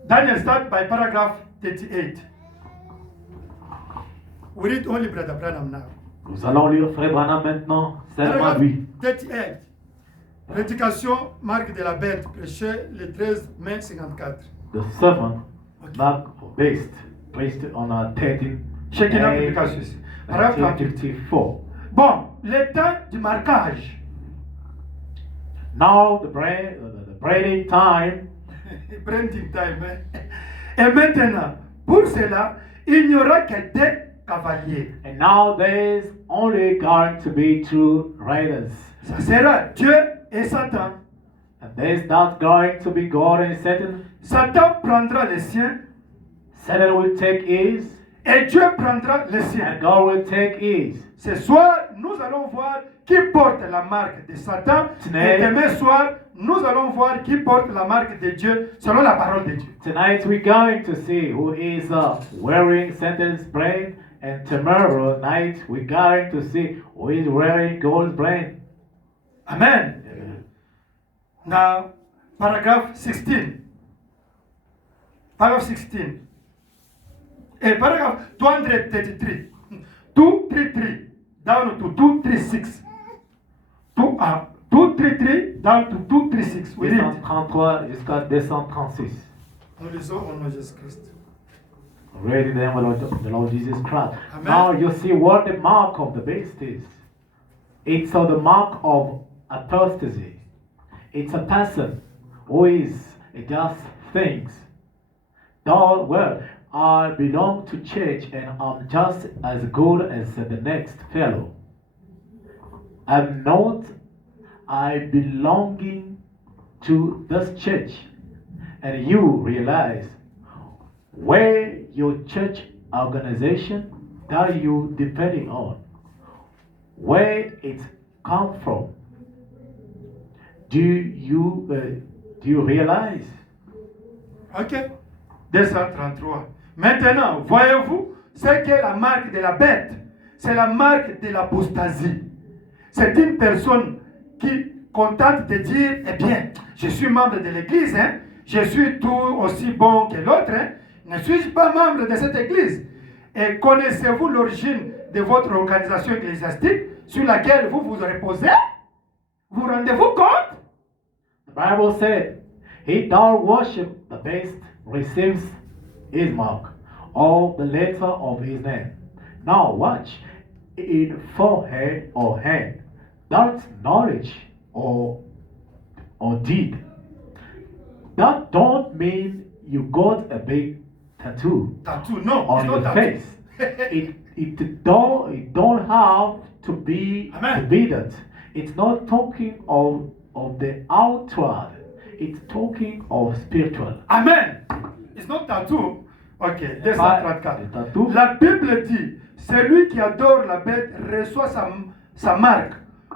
Daniel start by paragraph 38. We read only Brother Branham now. Nous allons lire Frère Branham maintenant, seulement Paragraphe lui. 38. Prédication Marc de la Bête, prêché le 13 mai 54. The servant, mark of beast, placed on a 13 Chacun a May publication ici. Paragraphe 38. 1954. Bon, le temps du marquage. Now the breeding time Printing time. Et maintenant, pour cela, il n'y aura que deux cavaliers. and now there's only going to be two riders. Ça sera Dieu et Satan. And there's not going to be God and Satan. Satan prendra les siens Satan will take his et Dieu prendra les siens. and God will take his. Ce soir, nous allons voir qui porte la marque de Satan. Et demain soir, nous allons voir qui porte la marque de Dieu selon la parole de Dieu. Tonight we're going to see who is wearing Satan's brain, and tomorrow night we're going to see who is wearing God's brain. Amen. Now, paragraph 16. Paragraph 16. Paragraph 233. 233 down to 236. 233 down to 236. We read. 233 jusqu'à 236. Nous lisons au nom de Jésus-Christ. Read in the name of the Lord Jesus Christ. Amen. Now you see what the mark of the beast is. It's the mark of apostasy. It's a person who is just thinks. Oh, well, I belong to church and I'm just as good as the next fellow. I'm not. I belonging to this church. And you realize where your church organization that you depending on, where it come from. Do you realize? Ok. 233. Maintenant, voyez-vous ce qu'est la marque de la bête? C'est la marque de l'apostasie. C'est une personne qui contente de dire, eh bien, je suis membre de l'église, hein? Je suis tout aussi bon que l'autre, hein? Ne suis-je pas membre de cette église? Et connaissez-vous l'origine de votre organisation ecclésiastique sur laquelle vous vous reposez? Vous rendez-vous compte? The Bible said, he that worship the beast receives his mark, or the letter of his name. Now watch, in forehead or hand, that's knowledge or deed. That don't mean you got a big tattoo Tattoo, no, on it's your not tattoo. face. it don't have to be Amen. that. It's not talking of the outward. It's talking of spiritual. Amen. It's not tattoo. Ok, Pas 234. de tattoo. La Bible dit, celui qui adore la bête reçoit sa marque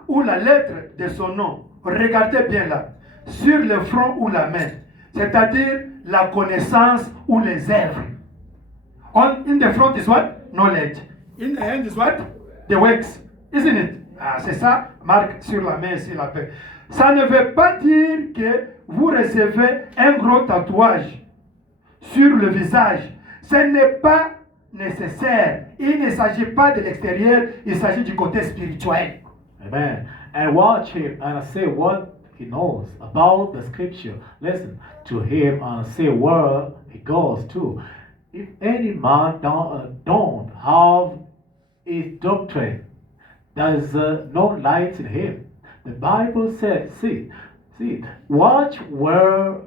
ou la lettre de son nom. Regardez bien là, sur le front ou la main, c'est-à-dire la connaissance ou les œuvres. In the front is what? Knowledge. In the hand is what? The works. Isn't it? Ah, c'est ça, marque sur la main, sur la paix. Ça ne veut pas dire que vous recevez un gros tatouage sur le visage. Ce n'est pas nécessaire. Il ne s'agit pas de l'extérieur, il s'agit du côté spirituel. Amen. And watch him and say what he knows about the scripture. Listen to him and say where he goes to. If any man don't have his doctrine, there's no light in him. The Bible said, see, watch where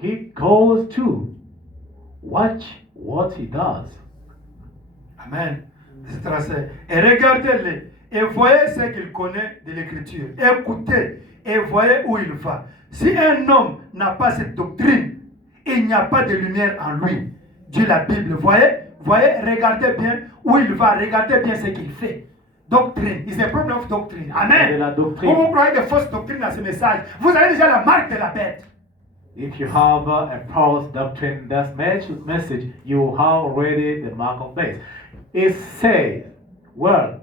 he goes to. Watch what he does. Amen. C'est tracé. Et regardez-le. Et voyez ce qu'il connaît de l'écriture. Écoutez et voyez où il va. Si un homme n'a pas cette doctrine, il n'y a pas de lumière en lui. Dit la Bible. Voyez, regardez bien où il va. Regardez bien ce qu'il fait. Doctrine. It's a problem of doctrine. Amen. La doctrine. Vous croyez de fausses doctrines dans ce message. Vous avez déjà la marque de la bête. If you have a false doctrine, that message, you have already the mark of beast. It says, well,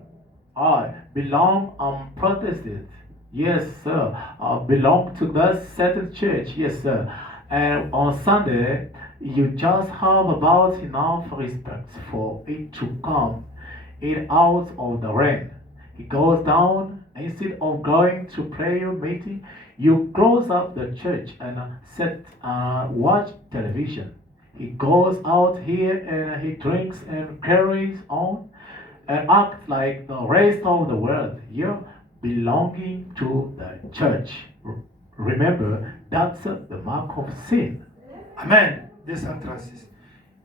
I belong, I'm Protestant. Yes, sir. I belong to that certain church. Yes, sir. And on Sunday, you just have about enough respect for it to come in out of the rain. He goes down, instead of going to prayer meeting, you close up the church and watch television. He goes out here and he drinks and carries on and acts like the rest of the world. You're belonging to the church. Remember, that's the mark of sin. Amen. 236.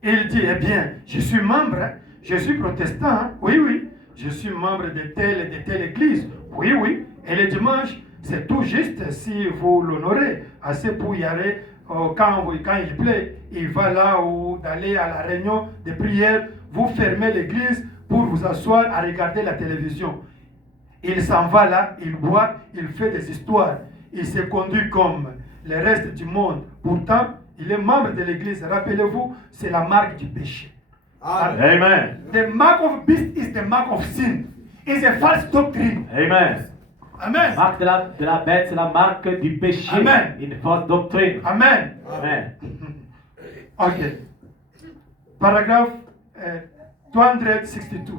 Il dit, eh bien, je suis membre, hein, je suis protestant, hein, oui, je suis membre de telle et de telle église, oui, et le dimanche, c'est tout juste si vous l'honorez, assez pour y aller, quand il plaît, il va là où d'aller à la réunion de prière, vous fermez l'église pour vous asseoir à regarder la télévision. Il s'en va là, il boit, il fait des histoires, il se conduit comme le reste du monde. Pourtant, il est membre de l'église. Rappelez-vous, c'est la marque du péché. Amen. The mark of beast is the mark of sin. It's a false doctrine. Amen. Amen. Marque de la bête, c'est la marque du péché. Amen. Une fausse doctrine. Amen. Amen. Ok. Paragraphe 262.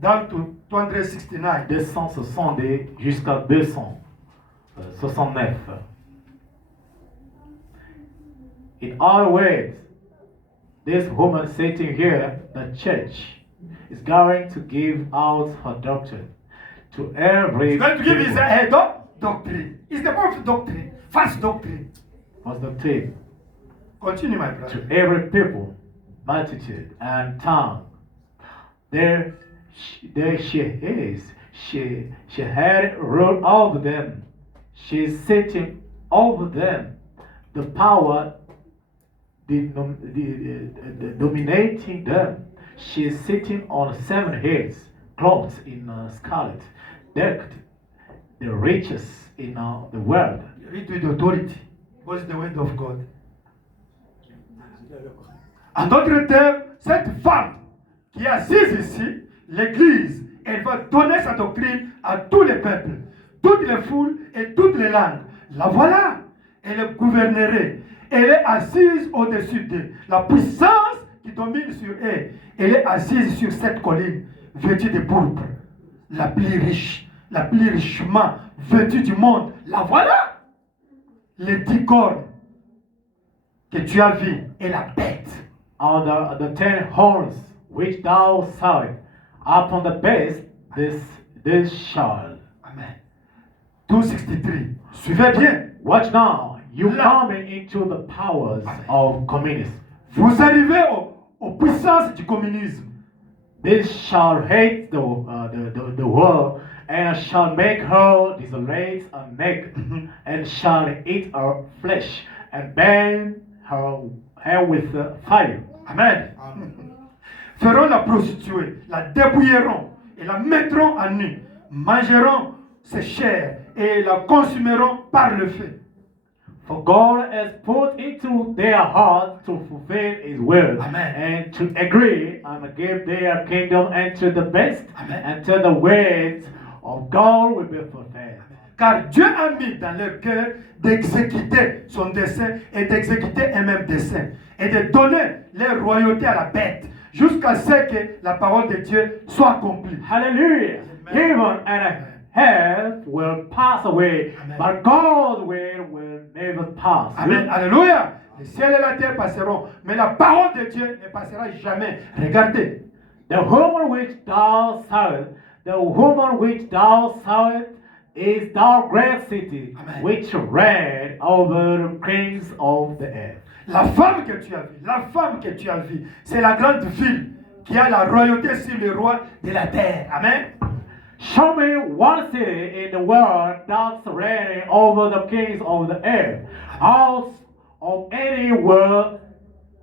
Down to 269. 270 jusqu'à 269. In other words, this woman sitting here, the church, is going to give out her doctrine to every He's going to give his people. doctrine. It's the false doctrine. False doctrine. False doctrine Continue, my brother. to every people, multitude, and tongue. There she is. She had ruled over them. She's sitting over them. The power dominating them. She's sitting on 7 hills, clothed in scarlet, decked the richest in the world. Read with authority. What's the word of God? En d'autres termes, cette femme qui est assise ici, l'Église, elle va donner sa doctrine à tous les peuples, toutes les foules et toutes les langues. La voilà. Elle est gouvernerait. Elle est assise au-dessus d'eux. La puissance qui domine sur elle, elle est assise sur cette colline, vêtue de pourpre, la plus riche, la plus richement vêtue du monde. La voilà. Les 10 cornes que tu as vues et la bête. On the 10 horns which thou sawest upon the base, this child. Amen. 263. Suivez bien. Watch now, you coming into the powers of communism. Vous arrivez aux puissances du communisme. This shall hate the world, and shall make her desolate and naked, and shall eat her flesh, and burn her hair with fire. Amen. Feront la prostituée, la dépouilleront et la mettront à nu, mangeront ses chairs et la consumeront par le feu. For God has put into their heart to fulfill His will, Amen. and to agree and give their kingdom unto the best, Amen. until the words of God will be fulfilled. Car Dieu a mis dans leur cœur d'exécuter son dessein et d'exécuter un même dessein et de donner leur royauté à la bête, jusqu'à ce que la parole de Dieu soit accomplie. Hallelujah. Amen. Heaven and earth will pass away, Amen. but God's word will never pass. Amen. Alléluia. Le ciel et la terre passeront, mais la parole de Dieu ne passera jamais. Regardez. The woman which thou sawest, is thou great city, Amen. which reigned over the kings of the earth. La femme que tu as vue, c'est la grande ville qui a la royauté sur le roi de la terre. Amen. Show me one city in the world that's reigning over the kings of the earth. Out of any world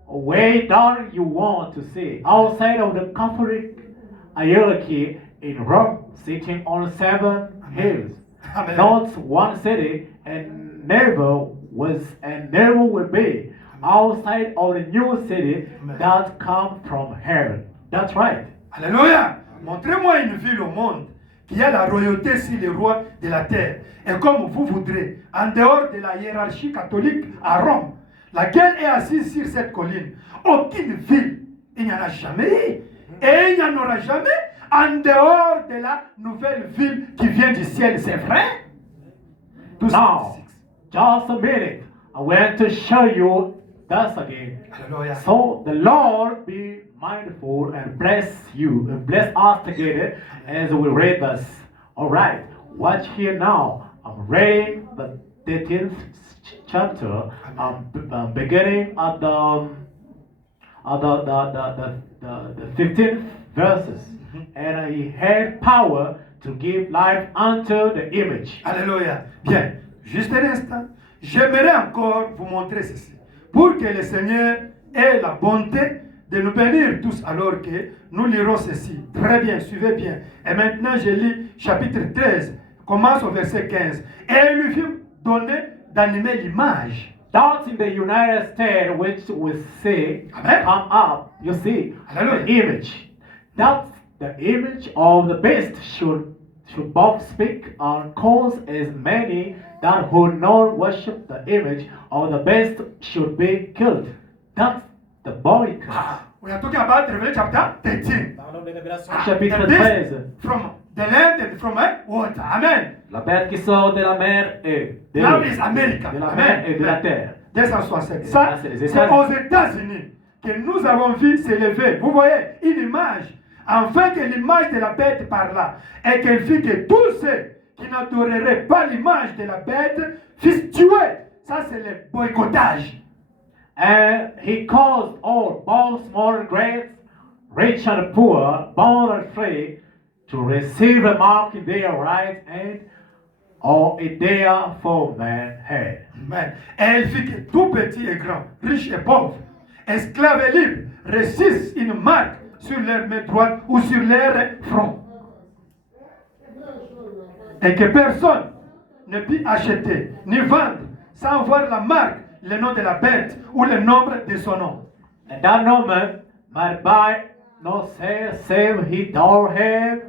way down you want to see, outside of the Catholic hierarchy in Rome, sitting on 7 hills. Amen. Not one city, and never was and never will be outside of the new city Amen. that come from heaven. That's right. Alléluia. Montrez-moi une ville au monde qui a la royauté sur le roi de la terre. Et comme vous voudrez, en dehors de la hiérarchie catholique à Rome, laquelle est assise sur cette colline, aucune ville, il n'y en a jamais eu. Et il n'y en aura jamais en dehors de la nouvelle ville qui vient du ciel, c'est vrai? Tout ça, Now, just a minute. I want to show you this again. Alléluia. So the Lord be mindful and bless you and bless us together as we read this. All right, watch here now. I'm reading the 13th chapter. Beginning at the 15th verses. And he had power to give life unto the image. Alléluia. Bien, juste un instant. J'aimerais encore vous montrer ceci. Pour que le Seigneur ait la bonté de nous bénir tous alors que nous lirons ceci. Très bien, suivez bien. Et maintenant, je lis chapitre 13, commence au verset 15. Et il lui fit donner d'animer l'image. That's in the United States, which we see Amen. come up. You see Hallelujah. the image. That's the image of the beast should both speak and cause as many that who not worship the image of the beast should be killed. That's the boy curse. We are talking about Revelation chapter 13. Chapitre The beast 13. from the land and from water. Amen. La bête qui sort de la mer et de Now l'eau. is America. De la Amen. mer et de la terre. 265. Et Ça, là, c'est les c'est États-Unis. aux États-Unis que nous avons vu s'élever. Vous voyez, une image. Afin que l'image de la bête par là. Et qu'elle fit que tous ceux qui n'adoreraient pas l'image de la bête fissent tuer. Ça, c'est le boycottage. And he caused all, both small and great, rich and poor, bond and free, to receive a mark in their right hand or in their foreman head. Amen. Et elle fit que tout petit et grand, riche et pauvre, esclaves et libres, reçissent une marque sur leur main droite ou sur leur front. Et que personne ne put acheter ni vendre sans voir la marque, le nom de la bête ou le nombre de son nom. And that no man might buy nor sell save he doth have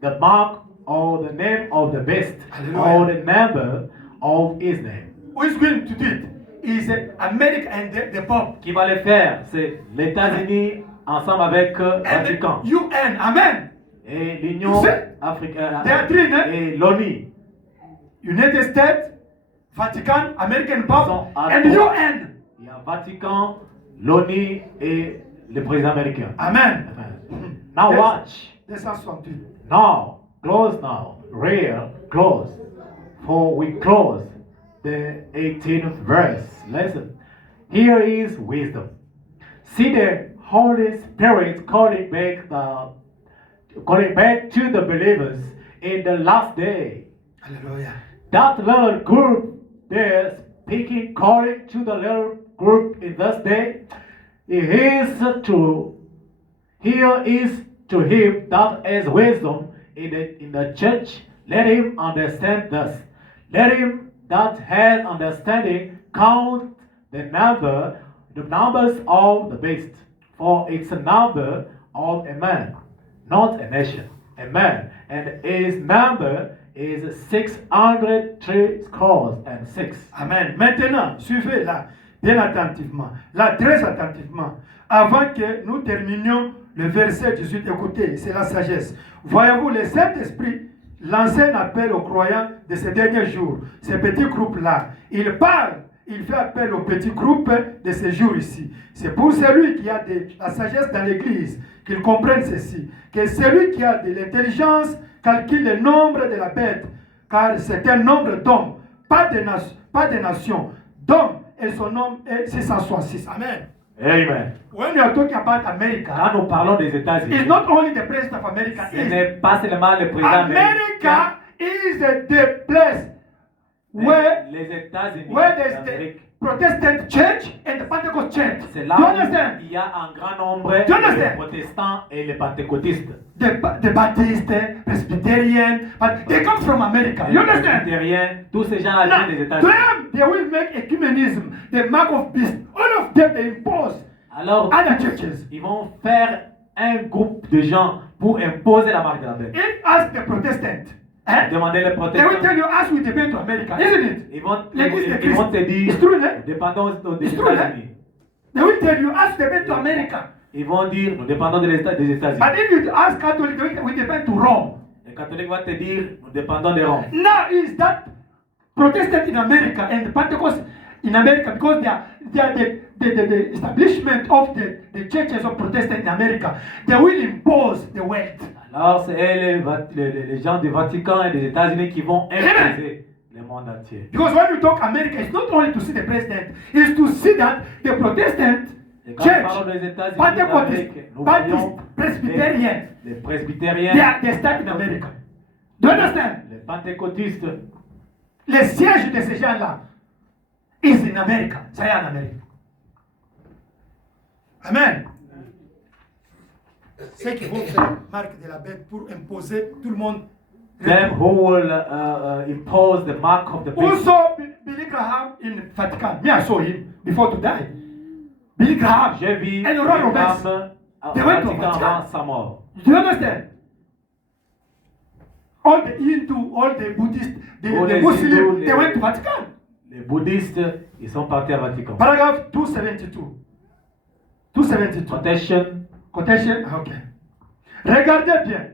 the mark or the name of the beast Hallelujah. or the number of his name. Who is going to do it? Is America and the Pope. Qui va le faire? C'est les États-Unis ensemble avec And Vatican. the UN. Amen. Et l'Union C'est- africaine. They are three, hein? Et l'ONU. United States, Vatican, American Pope, Sont à and trois. UN. Il y a Vatican, l'ONU et le président américain. Amen. Now Yes. watch. 268. Now, close now, real close. For we close the 18th verse. Listen. Here is wisdom. See the Holy Spirit calling back to the believers in the last day. Alléluia. That little group there speaking, calling to the little group in this day, here is to him that has wisdom in the church. Let him understand this. Let him that has understanding count the numbers of the beast, for it's a number of a man, not a nation, a man, and his number is 603 scores and 6. Amen. Maintenant, suivez là. bien attentivement, là très attentivement, avant que nous terminions le verset 18. Écoutez, c'est la sagesse. Voyez-vous, le Saint-Esprit lance un appel aux croyants de ces derniers jours, ces petits groupes-là. Il parle, il fait appel aux petits groupes de ces jours ici. C'est pour celui qui a de la sagesse dans l'Église qu'il comprenne ceci, que celui qui a de l'intelligence calcule le nombre de la bête, car c'est un nombre d'hommes, pas de nations, d'hommes, et son nombre est 666. Amen. Amen. When you are talking about America, Quand nous parlons des États-Unis, it's not only the president of America. ce n'est pas seulement le président américain. America is the place where Les États-Unis there's d'Amérique, the Protestant church and the Pentecost church. c'est Do là you où understand? il y a un grand nombre Do you understand? de protestants et les pentecôtistes. The Baptist, Presbyterian, but they come from America. You Les understand? presbytériens, tous ces gens-là Now, viennent des to États-Unis. them, they will make ecumenism, the mark of beast. All of them, they impose Alors, other churches. ils vont faire un groupe de gens pour imposer la marque de la bête. If ask the Protestant, Demandez les they will protestants. tell you, as we depend to America, isn't it? Ils vont L'église de ils vont Christ. te dire, It's true, né? nous dépendons des It's true, États-Unis. They will tell you, as we depend to America. Ils vont dire, nous dépendons des États-Unis. But if you ask Catholic, we depend to Rome. Les catholiques vont te dire, nous dépendons de Rome. Now is that Protestant in America and Pentecost in America, because they are the establishment of the churches of Protestant in America. They will impose the wealth. Alors, c'est les gens du Vatican et des États-Unis qui vont imposer le monde entier. Because when you talk America, it's not only to see the president, it's to see that the Protestant Et quand nous church, parlons des États-Unis Pentecostist, d'Amérique, nous Baptist, voyons Presbyterian, les presbytériens, they start in America. Do you understand? les pentecôtistes. Le siège de ces gens-là is in America. Ça y est en Amérique. Amen. Ceux qui vont faire marque de la bête pour imposer tout le monde. Them who will impose the mark of the beast. Also, Billy Graham in Vatican. Me, I saw him before to die. Billy Graham J'ai vu and Oral Roberts. au They went to Vatican Vatican. avant sa mort. Do you understand? All the Hindu, all the Buddhists, the les Muslims, Hindous, they went to Vatican. Les bouddhistes, ils sont partis à Vatican. Paragraph 272. 272. Quotation. Quotation, ok. Regardez bien.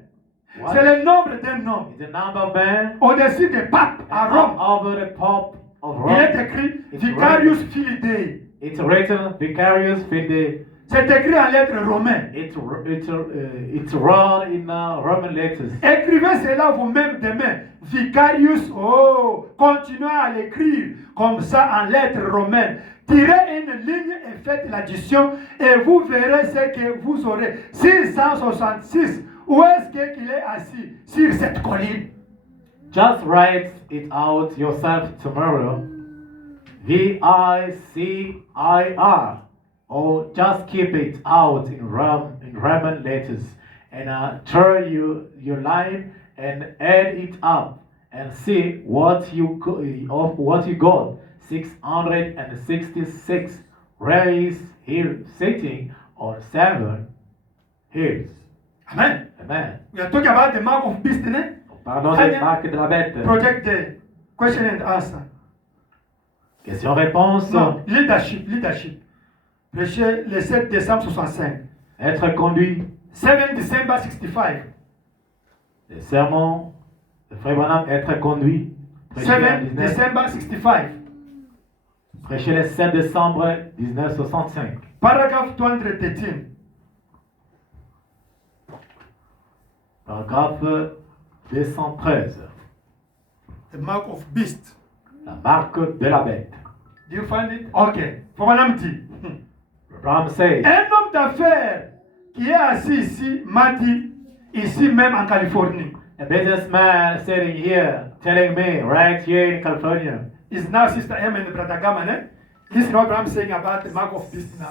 What? C'est le nombre d'un homme. Is the number of men Au-dessus des papes à Rome. over the Pope of Il Rome. est écrit It's Vicarius Filii Dei. It's written Vicarius Fide. C'est écrit en lettres romaines. It's written in Roman letters. Écrivez cela vous-même demain. Vicarius, continuez à l'écrire comme ça en lettres romaines. Tirez une ligne et faites l'addition et vous verrez ce que vous aurez. 666. Où est-ce qu'il est assis? Sur cette colline. Just write it out yourself tomorrow. VICIR. Or just keep it out in Roman letters. And turn your line and add it up and see what you got. 666 rays here sitting on 7 hills. Amen. Amen. We are talking about the mark of beast, né? Pardon Très des bien. marques de la bête. Project the question and answer. Question-réponse. Non, leadership. Prêché le 7 décembre 65. Être conduit. 7 December 65. Le sermon de Frère Branham, être conduit. Prêché en 7 19 December 65. Prêché le 7 décembre 1965. Paragraph 213. Paragraphe 213. The mark of beast. La marque de la bête. Do you find it? Okay. Frère dit. Branham says, Un homme d'affaires qui est assis ici m'a dit, ici même en Californie. a businessman sitting here telling me right here in California. Is now Sister M and Brother Gamma, né? This is what I'm saying about the mark of beast now.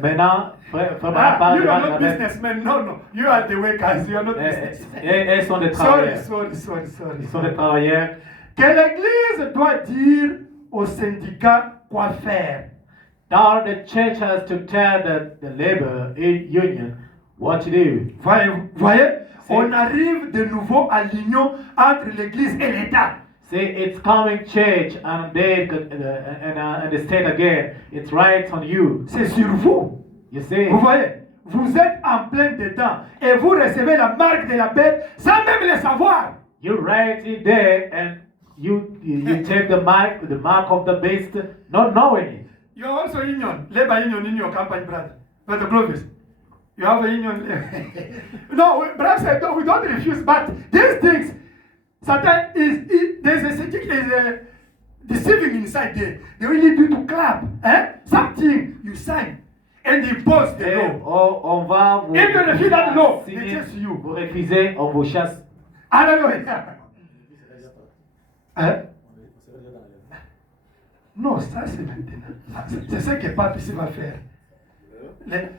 Maintenant, Frère Branham parle You de are la not bête. businessmen. No. You are the workers. You are not businessmen. Elles sont des Sorry. travailleurs. Ils sont des travailleurs. Que l'Église doit dire aux syndicats quoi faire. Now the church has to tell the labor union what to do. Voyez, on arrive de nouveau à l'union entre l'Église et l'État. See, it's coming change and they and the state again. It's right on you. C'est sur vous. You see, Vous voyez, vous êtes en plein dedans et vous recevez la marque de la bête sans même le savoir. you're right in there and you take the mark of the beast, not knowing it. You are also union, labor union in your company, brother. Brother Clovis. You have a union. No, brother said, no, we don't refuse, but these things, Satan there's a Satan is deceiving inside there. They will lead you to clap. Something you sign. And they impose the Et law. on va vous If you refuse that law, they signer, chase you. vous refusez, on vous chasse. Hallelujah. Hein? Non, ça c'est maintenant. C'est ce que Pape ici va faire.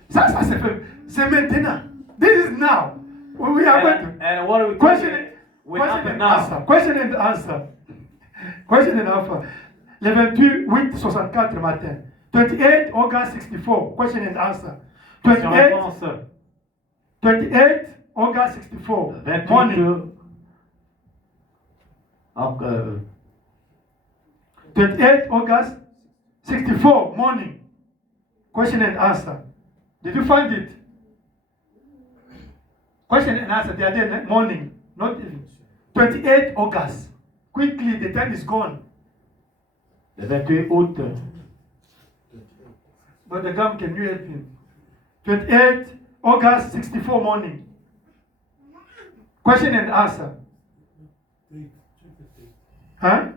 Ça c'est fait. C'est maintenant. This is now. We are going to. And what are we Question, we question happen and now? answer. Question and answer. Question and answer. Le 28 64 matin. 28 August 64. Question and answer. 28 Réponse. 28 August 64. 28 Morning. 28 August 64 morning. Question and answer. Did you find it? Question and answer. The other day, morning, not even. 28 August. Quickly, the time is gone. Le 28 août. But the gum, can you help him? 28 August 64 morning. Question and answer. Huh?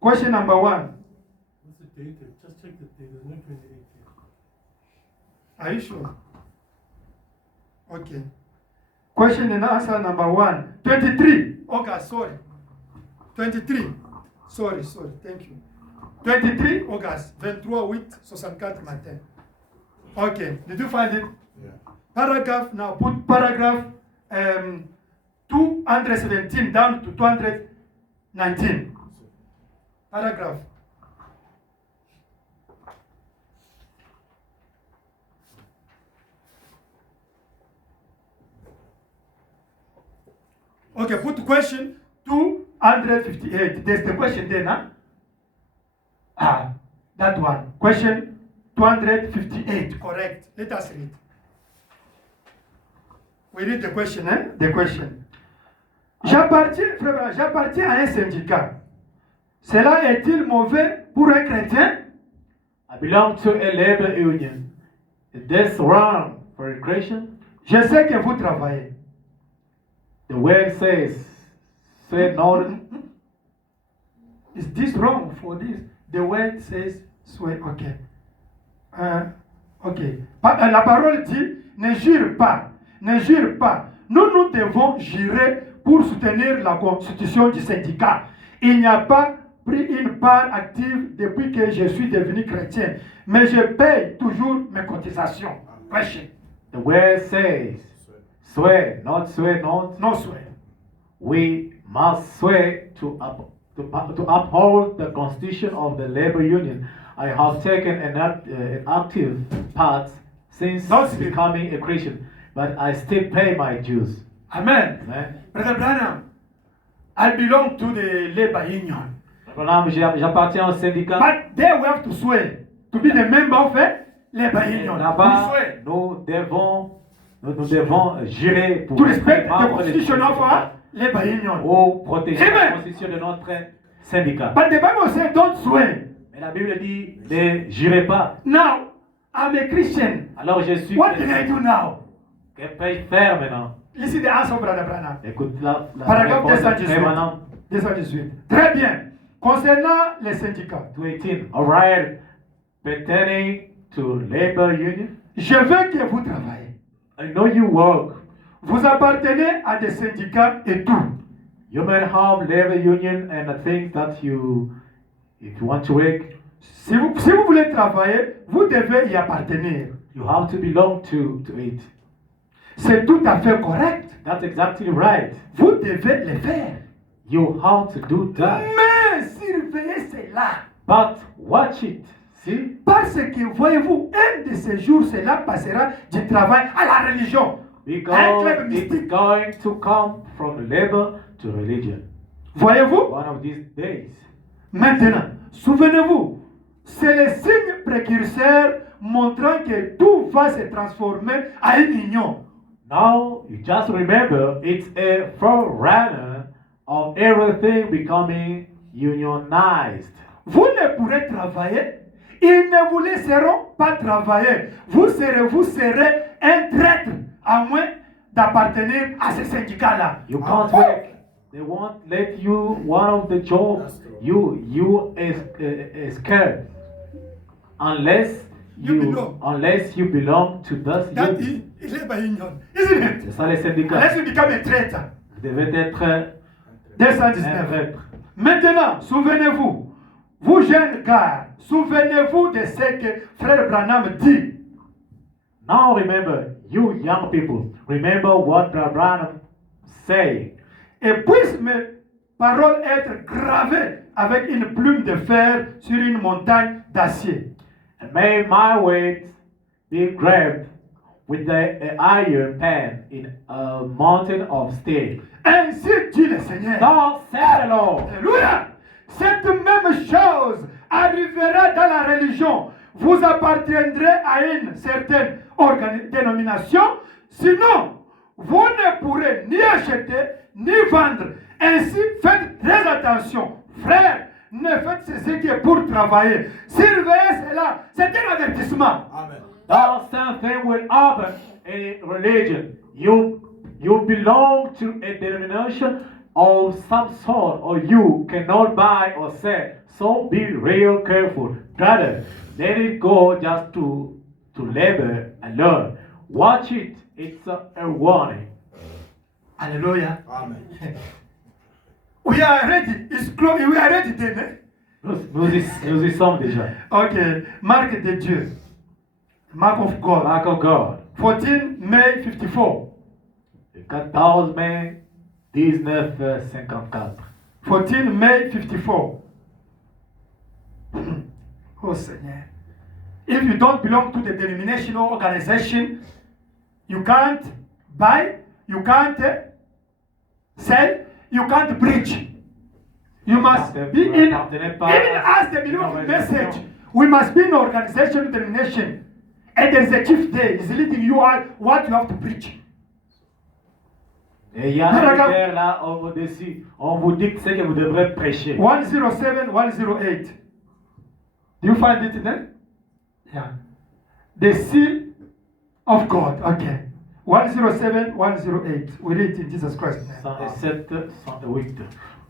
Question number 1. What's the date? Just check the date. There's no 28 here. Are you sure? Okay. Question and answer number 1. 23 August, sorry. 23. Sorry, thank you. 23 August, 23/8/64 matin. Okay, did you find it? Yeah. Paragraph, now put paragraph 217 down to 219. Paragraph. Okay, put question 258. There's the question there, huh? That one. Question 258. Correct. Let us read. We read the question, hein? The question. J'appartiens à un syndicat. Cela est-il mauvais pour un chrétien? I belong to a labor union. Is this wrong for a Christian? Je sais que vous travaillez. The word says, say no. Is this wrong for this? The word says, swear. Okay. Okay. La parole dit, ne jure pas. Ne jure pas. Nous devons jurer pour soutenir la constitution du syndicat. Il n'y a pas pris une part active depuis que je suis devenu chrétien, mais je paye toujours mes cotisations. Question. The word says, swear, not swear, not. Non swear. We must swear to uphold the constitution of the labor union. I have taken an active part since becoming a Christian, but I still pay my dues. Amen. Amen. Brother Branham, I belong to the labor union. J'appartiens au syndicat. But there we have to swear to be the member of a labor union. Là-bas, We swear nous devons jurer pour to respect être the membre constitution of our labor union. ou protéger la Amen. constitution de notre syndicat. But the Bible says don't swear. Mais la Bible dit ne jurez pas. Now, I'm a Christian. Alors je suis What can I do now? Que peux-je faire maintenant? Listen the answer, Brother Branham. Écoute la Paragraphe réponse 218. maintenant. 218. Très bien. Concernant les syndicats, 218. All right. Pertaining to labor union. je veux que vous travaillez. I know you work. Vous appartenez à des syndicats et tout. You may have labor union and the things that you, if you want to work, Si vous voulez travailler, vous devez y appartenir. you have to belong to it. C'est tout à fait correct. That's exactly right. Vous devez le faire. You have to do that. Mais surveillez cela. But watch it. See? Parce que, voyez-vous, un de ces jours, cela passera du travail à la religion. Un Because club it's mystique. going to come from labor to religion. Voyez-vous? one of these days. Maintenant, souvenez-vous, c'est le signe précurseur montrant que tout va se transformer en une union. Now, you just remember, it's a forerunner of everything becoming unionized. Vous ne pourrez travailler, ils ne vous laisseront pas travailler. Vous serez un traître à moins d'appartenir à ce syndicat-là. You can't work. They won't let you one of the jobs you is scared unless you belong to this That union. is labor union, isn't it? C'est ça les syndicats. Unless you become a traitor. Vous devez être un 219. traître. Maintenant, souvenez-vous, vous jeunes gars, souvenez-vous de ce que Frère Branham dit. Now remember, you young people, remember what Brother Branham say. Et puissent mes paroles être gravées avec une plume de fer sur une montagne d'acier. And may my words be graved with the iron pen in a mountain of steel. Ainsi dit le Seigneur. Thus said the Lord. Alléluia. Cette même chose arrivera dans la religion. Vous appartiendrez à une certaine dénomination, sinon vous ne pourrez ni acheter ni vendre. Ainsi, faites très attention. Frères, ne faites ce qui est pour travailler. Surveillez cela. C'est un avertissement. Amen. The same thing will happen in religion. You belong to a denomination of some sort, or you cannot buy or sell. So be real careful. Brother, let it go just to labor and learn. Watch it. It's a warning. Alléluia. Amen. We are ready. It's close. We are ready then. Eh? Nous y sommes déjà. Okay. Mark de Dieu. Mark of God. Mark of God. 14 May 54. Le 14 mai 1954. 14 May 54. Oh Seigneur. If you don't belong to the denominational organization, you can't buy, you can't sell, you can't preach. You must be in, even as the believer message, we must be in organization, denomination. And there's a chief there, is leading you out what you have to preach. Et il y a un leader là au-dessus. On vous dit ce que vous devrez prêcher. 107, 108. Do you find it there? Yeah. The seal of God. Okay. 107, 108. We read in Jesus Christ. 107, 108.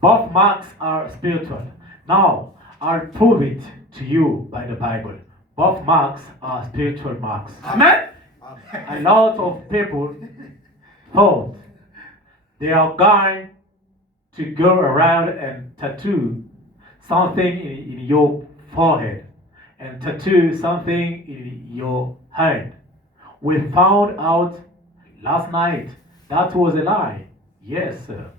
Both marks are spiritual. Now, I'll prove it to you by the Bible. Both marks are spiritual marks. Amen. A lot of people thought they are going to go around and tattoo something in your forehead and tattoo something in your hand. We found out last night that was a lie. Yes, sir.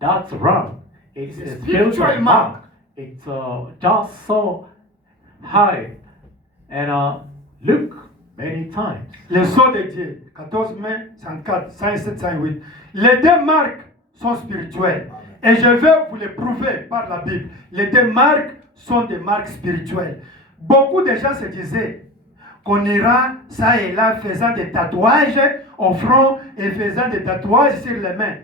That's wrong. It's a spiritual mark. It's just so high. And look many times. Le sceau de Dieu, 14 mai 104, 107, 108. Les deux marques sont spirituelles. Et je vais vous les prouver par la Bible. Les deux marques sont des marques spirituelles. Beaucoup de gens se disaient qu'on ira ça et là faisant des tatouages au front et faisant des tatouages sur les mains.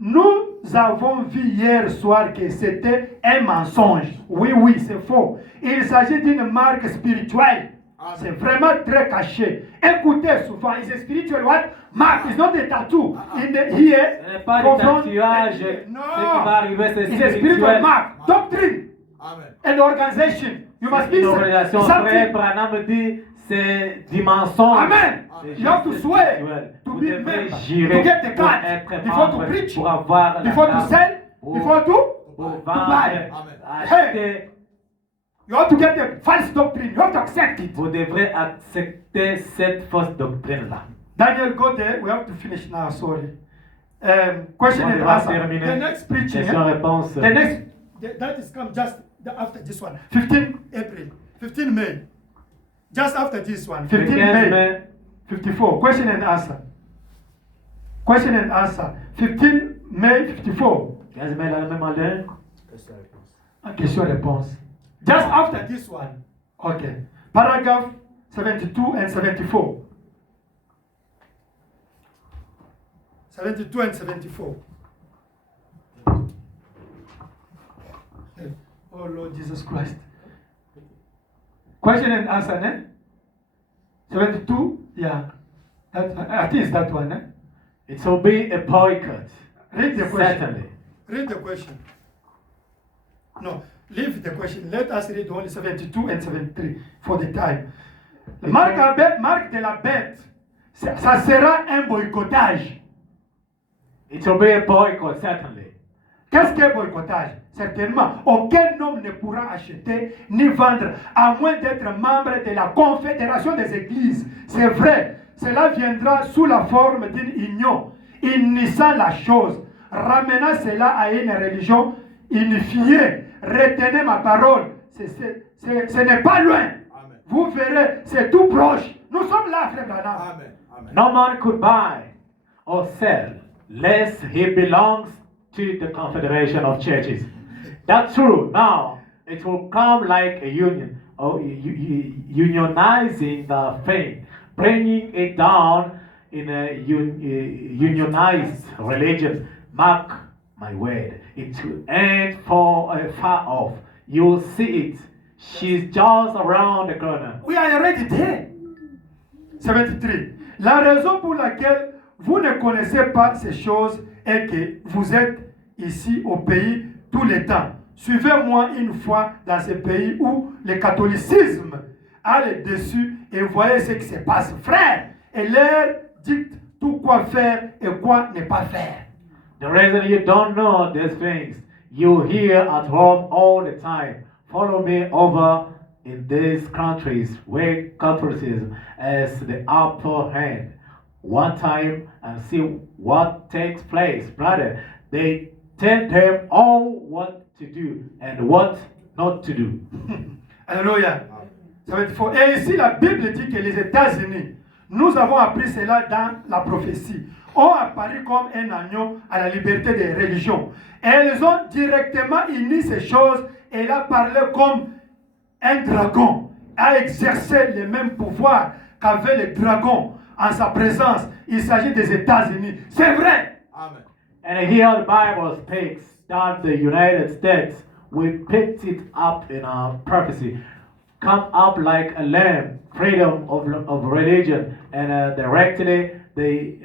Nous avons vu hier soir que c'était un mensonge. Oui, oui, c'est faux. Il s'agit d'une marque spirituelle. C'est vraiment très caché. Écoutez souvent, is a spiritual what? Mark is not a tattoo. In the here. Ce n'est pas du tatouage. No. Ce qui va arriver, c'est It's a spiritual spirituel. mark. Doctrine. Amen. And organization. You must be Une organisation, frère something. Branham dit, c'est du mensonge. Amen. C'est You have to juste swear spirituel. to Vous be devez member, jurer to get the pour card, être before to membre, preach, pour avoir la before to carte, sell, pour- before to pour buy. vendre, Amen. acheter. You have to get the false doctrine. You have to accept it. Vous devrez accepter cette fausse doctrine-là. Daniel, go there. We have to finish now. Sorry. Question On and va answer. terminer. The next preaching. Question-réponse. The next. That is come just after this one. 15 April. 15 May. Just after this one. 15 Le 15 May. mai, 54. Question and answer. Question and answer. 15 May 54. 15 mai, la même année. Question-réponse. Just after this one. Okay. Paragraph 72 and 74. 72 and 74. Oh Lord Jesus Christ. Question and answer, eh? 72? Yeah. I think it's that one, eh? It will be a boycott. Read the question. Certainly. Read the question. No, leave the question. Let us read only 72 and 73 for the time. Marque de la bête, ça sera un boycottage. It will be a boycott, certainly. Qu'est-ce qu'un boycottage? Certainement, aucun homme ne pourra acheter ni vendre à moins d'être membre de la Confédération des Églises. C'est vrai, cela viendra sous la forme d'une union, unissant la chose, ramenant cela à une religion unifiée. Retenez ma parole, ce n'est pas loin. Amen. Vous verrez, c'est tout proche. Nous sommes là, frère Branham. Amen. Amen. No man could buy or sell lest he belongs to the Confederation of Churches. That's true. Now, it will come like a union, or unionizing the faith, bringing it down in a unionized religion. Mark my word, it ain't far off. You'll see it. She's just around the corner. We are already there. 73. La raison pour laquelle vous ne connaissez pas ces choses est que vous êtes ici au pays tout le temps. Suivez-moi une fois dans ce pays où le catholicisme a le dessus et voyez ce qui se passe. Frère, et leur dites tout quoi faire et quoi ne pas faire. The reason you don't know these things, you hear at home all the time. Follow me over in these countries where Catholicism has the upper hand. One time and see what takes place, brother. They tell them all what to do and what not to do. Alléluia. Ça va être faux. Et ici, la Bible dit que les États-Unis, nous avons appris cela dans la prophétie, ont apparu comme un agneau à la liberté des religions. Et elles ont directement uni ces choses et il a parlé comme un dragon, a exercé les mêmes pouvoirs qu'avait le dragon en sa présence. Il s'agit des États-Unis. C'est vrai. Amen. And here the Bible speaks that the United States, we picked it up in our prophecy, come up like a lamb, freedom of religion, and directly they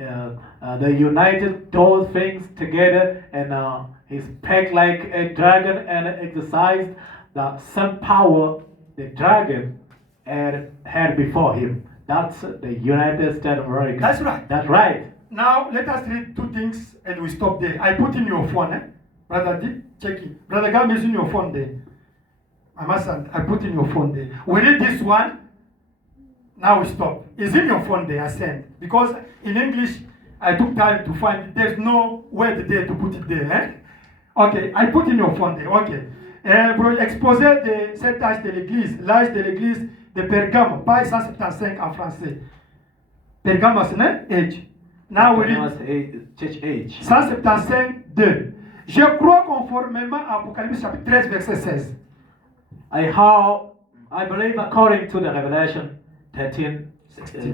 united those things together, and he spake like a dragon and exercised the same power the dragon had before him. That's the United States of America. That's right. That's right. Now let us read two things and we stop there. I put in your phone, eh? Brother D, check it. Brother God, is in your phone there. Mama son, I put in your phone there. We read this one. Now we stop. It's in your phone there, I sent. Because in English, I took time to find it. There's no word there to put it there. Eh? Okay, I put in your phone there. Okay. Exposé de cet âge de l'église, l'âge de l'église de Pergame, page 175 en français. Pergame, c'est un age. Now we read church age. 175, 2. Je crois conformément à Apocalypse chapitre 13, verset 16. I believe according to the Revelation 13,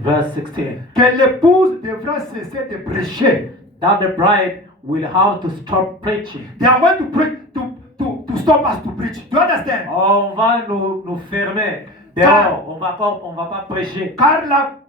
verse 16. Que l'épouse devra cesser de prêcher. That the bride will have to stop preaching. They are going to pray to stop us to preach. Do you understand? On va nous fermer. Dehors, on va pas prêcher. Car la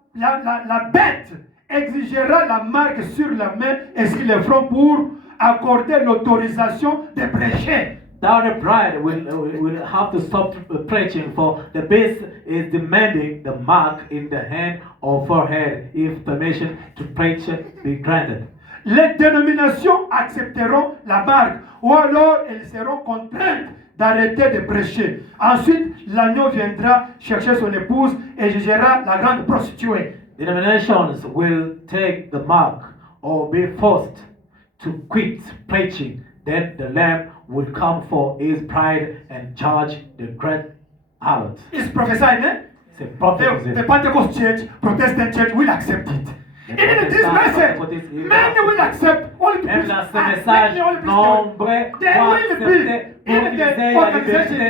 bête exigera la marque sur la main et sur le front pour accorder l'autorisation de prêcher. Now the bride will have to stop preaching, for the beast is demanding the mark in the hand or forehead if permission to preach be granted. Les dénominations accepteront la marque ou alors elles seront contraintes d'arrêter de prêcher. Ensuite, l'agneau viendra chercher son épouse et jugera la grande prostituée. Denominations will take the mark or be forced to quit preaching. Then the Lamb will come for his bride and judge the great harlot. It's prophesied, eh? C'est prophétisé. The Pentecost Church, Protestant Church will accept it. Even in this message, many will accept only to Même preach. dans ce Ah, message, many only preach the word. nombreux There vont will be accepter pour in utiliser the la organization liberté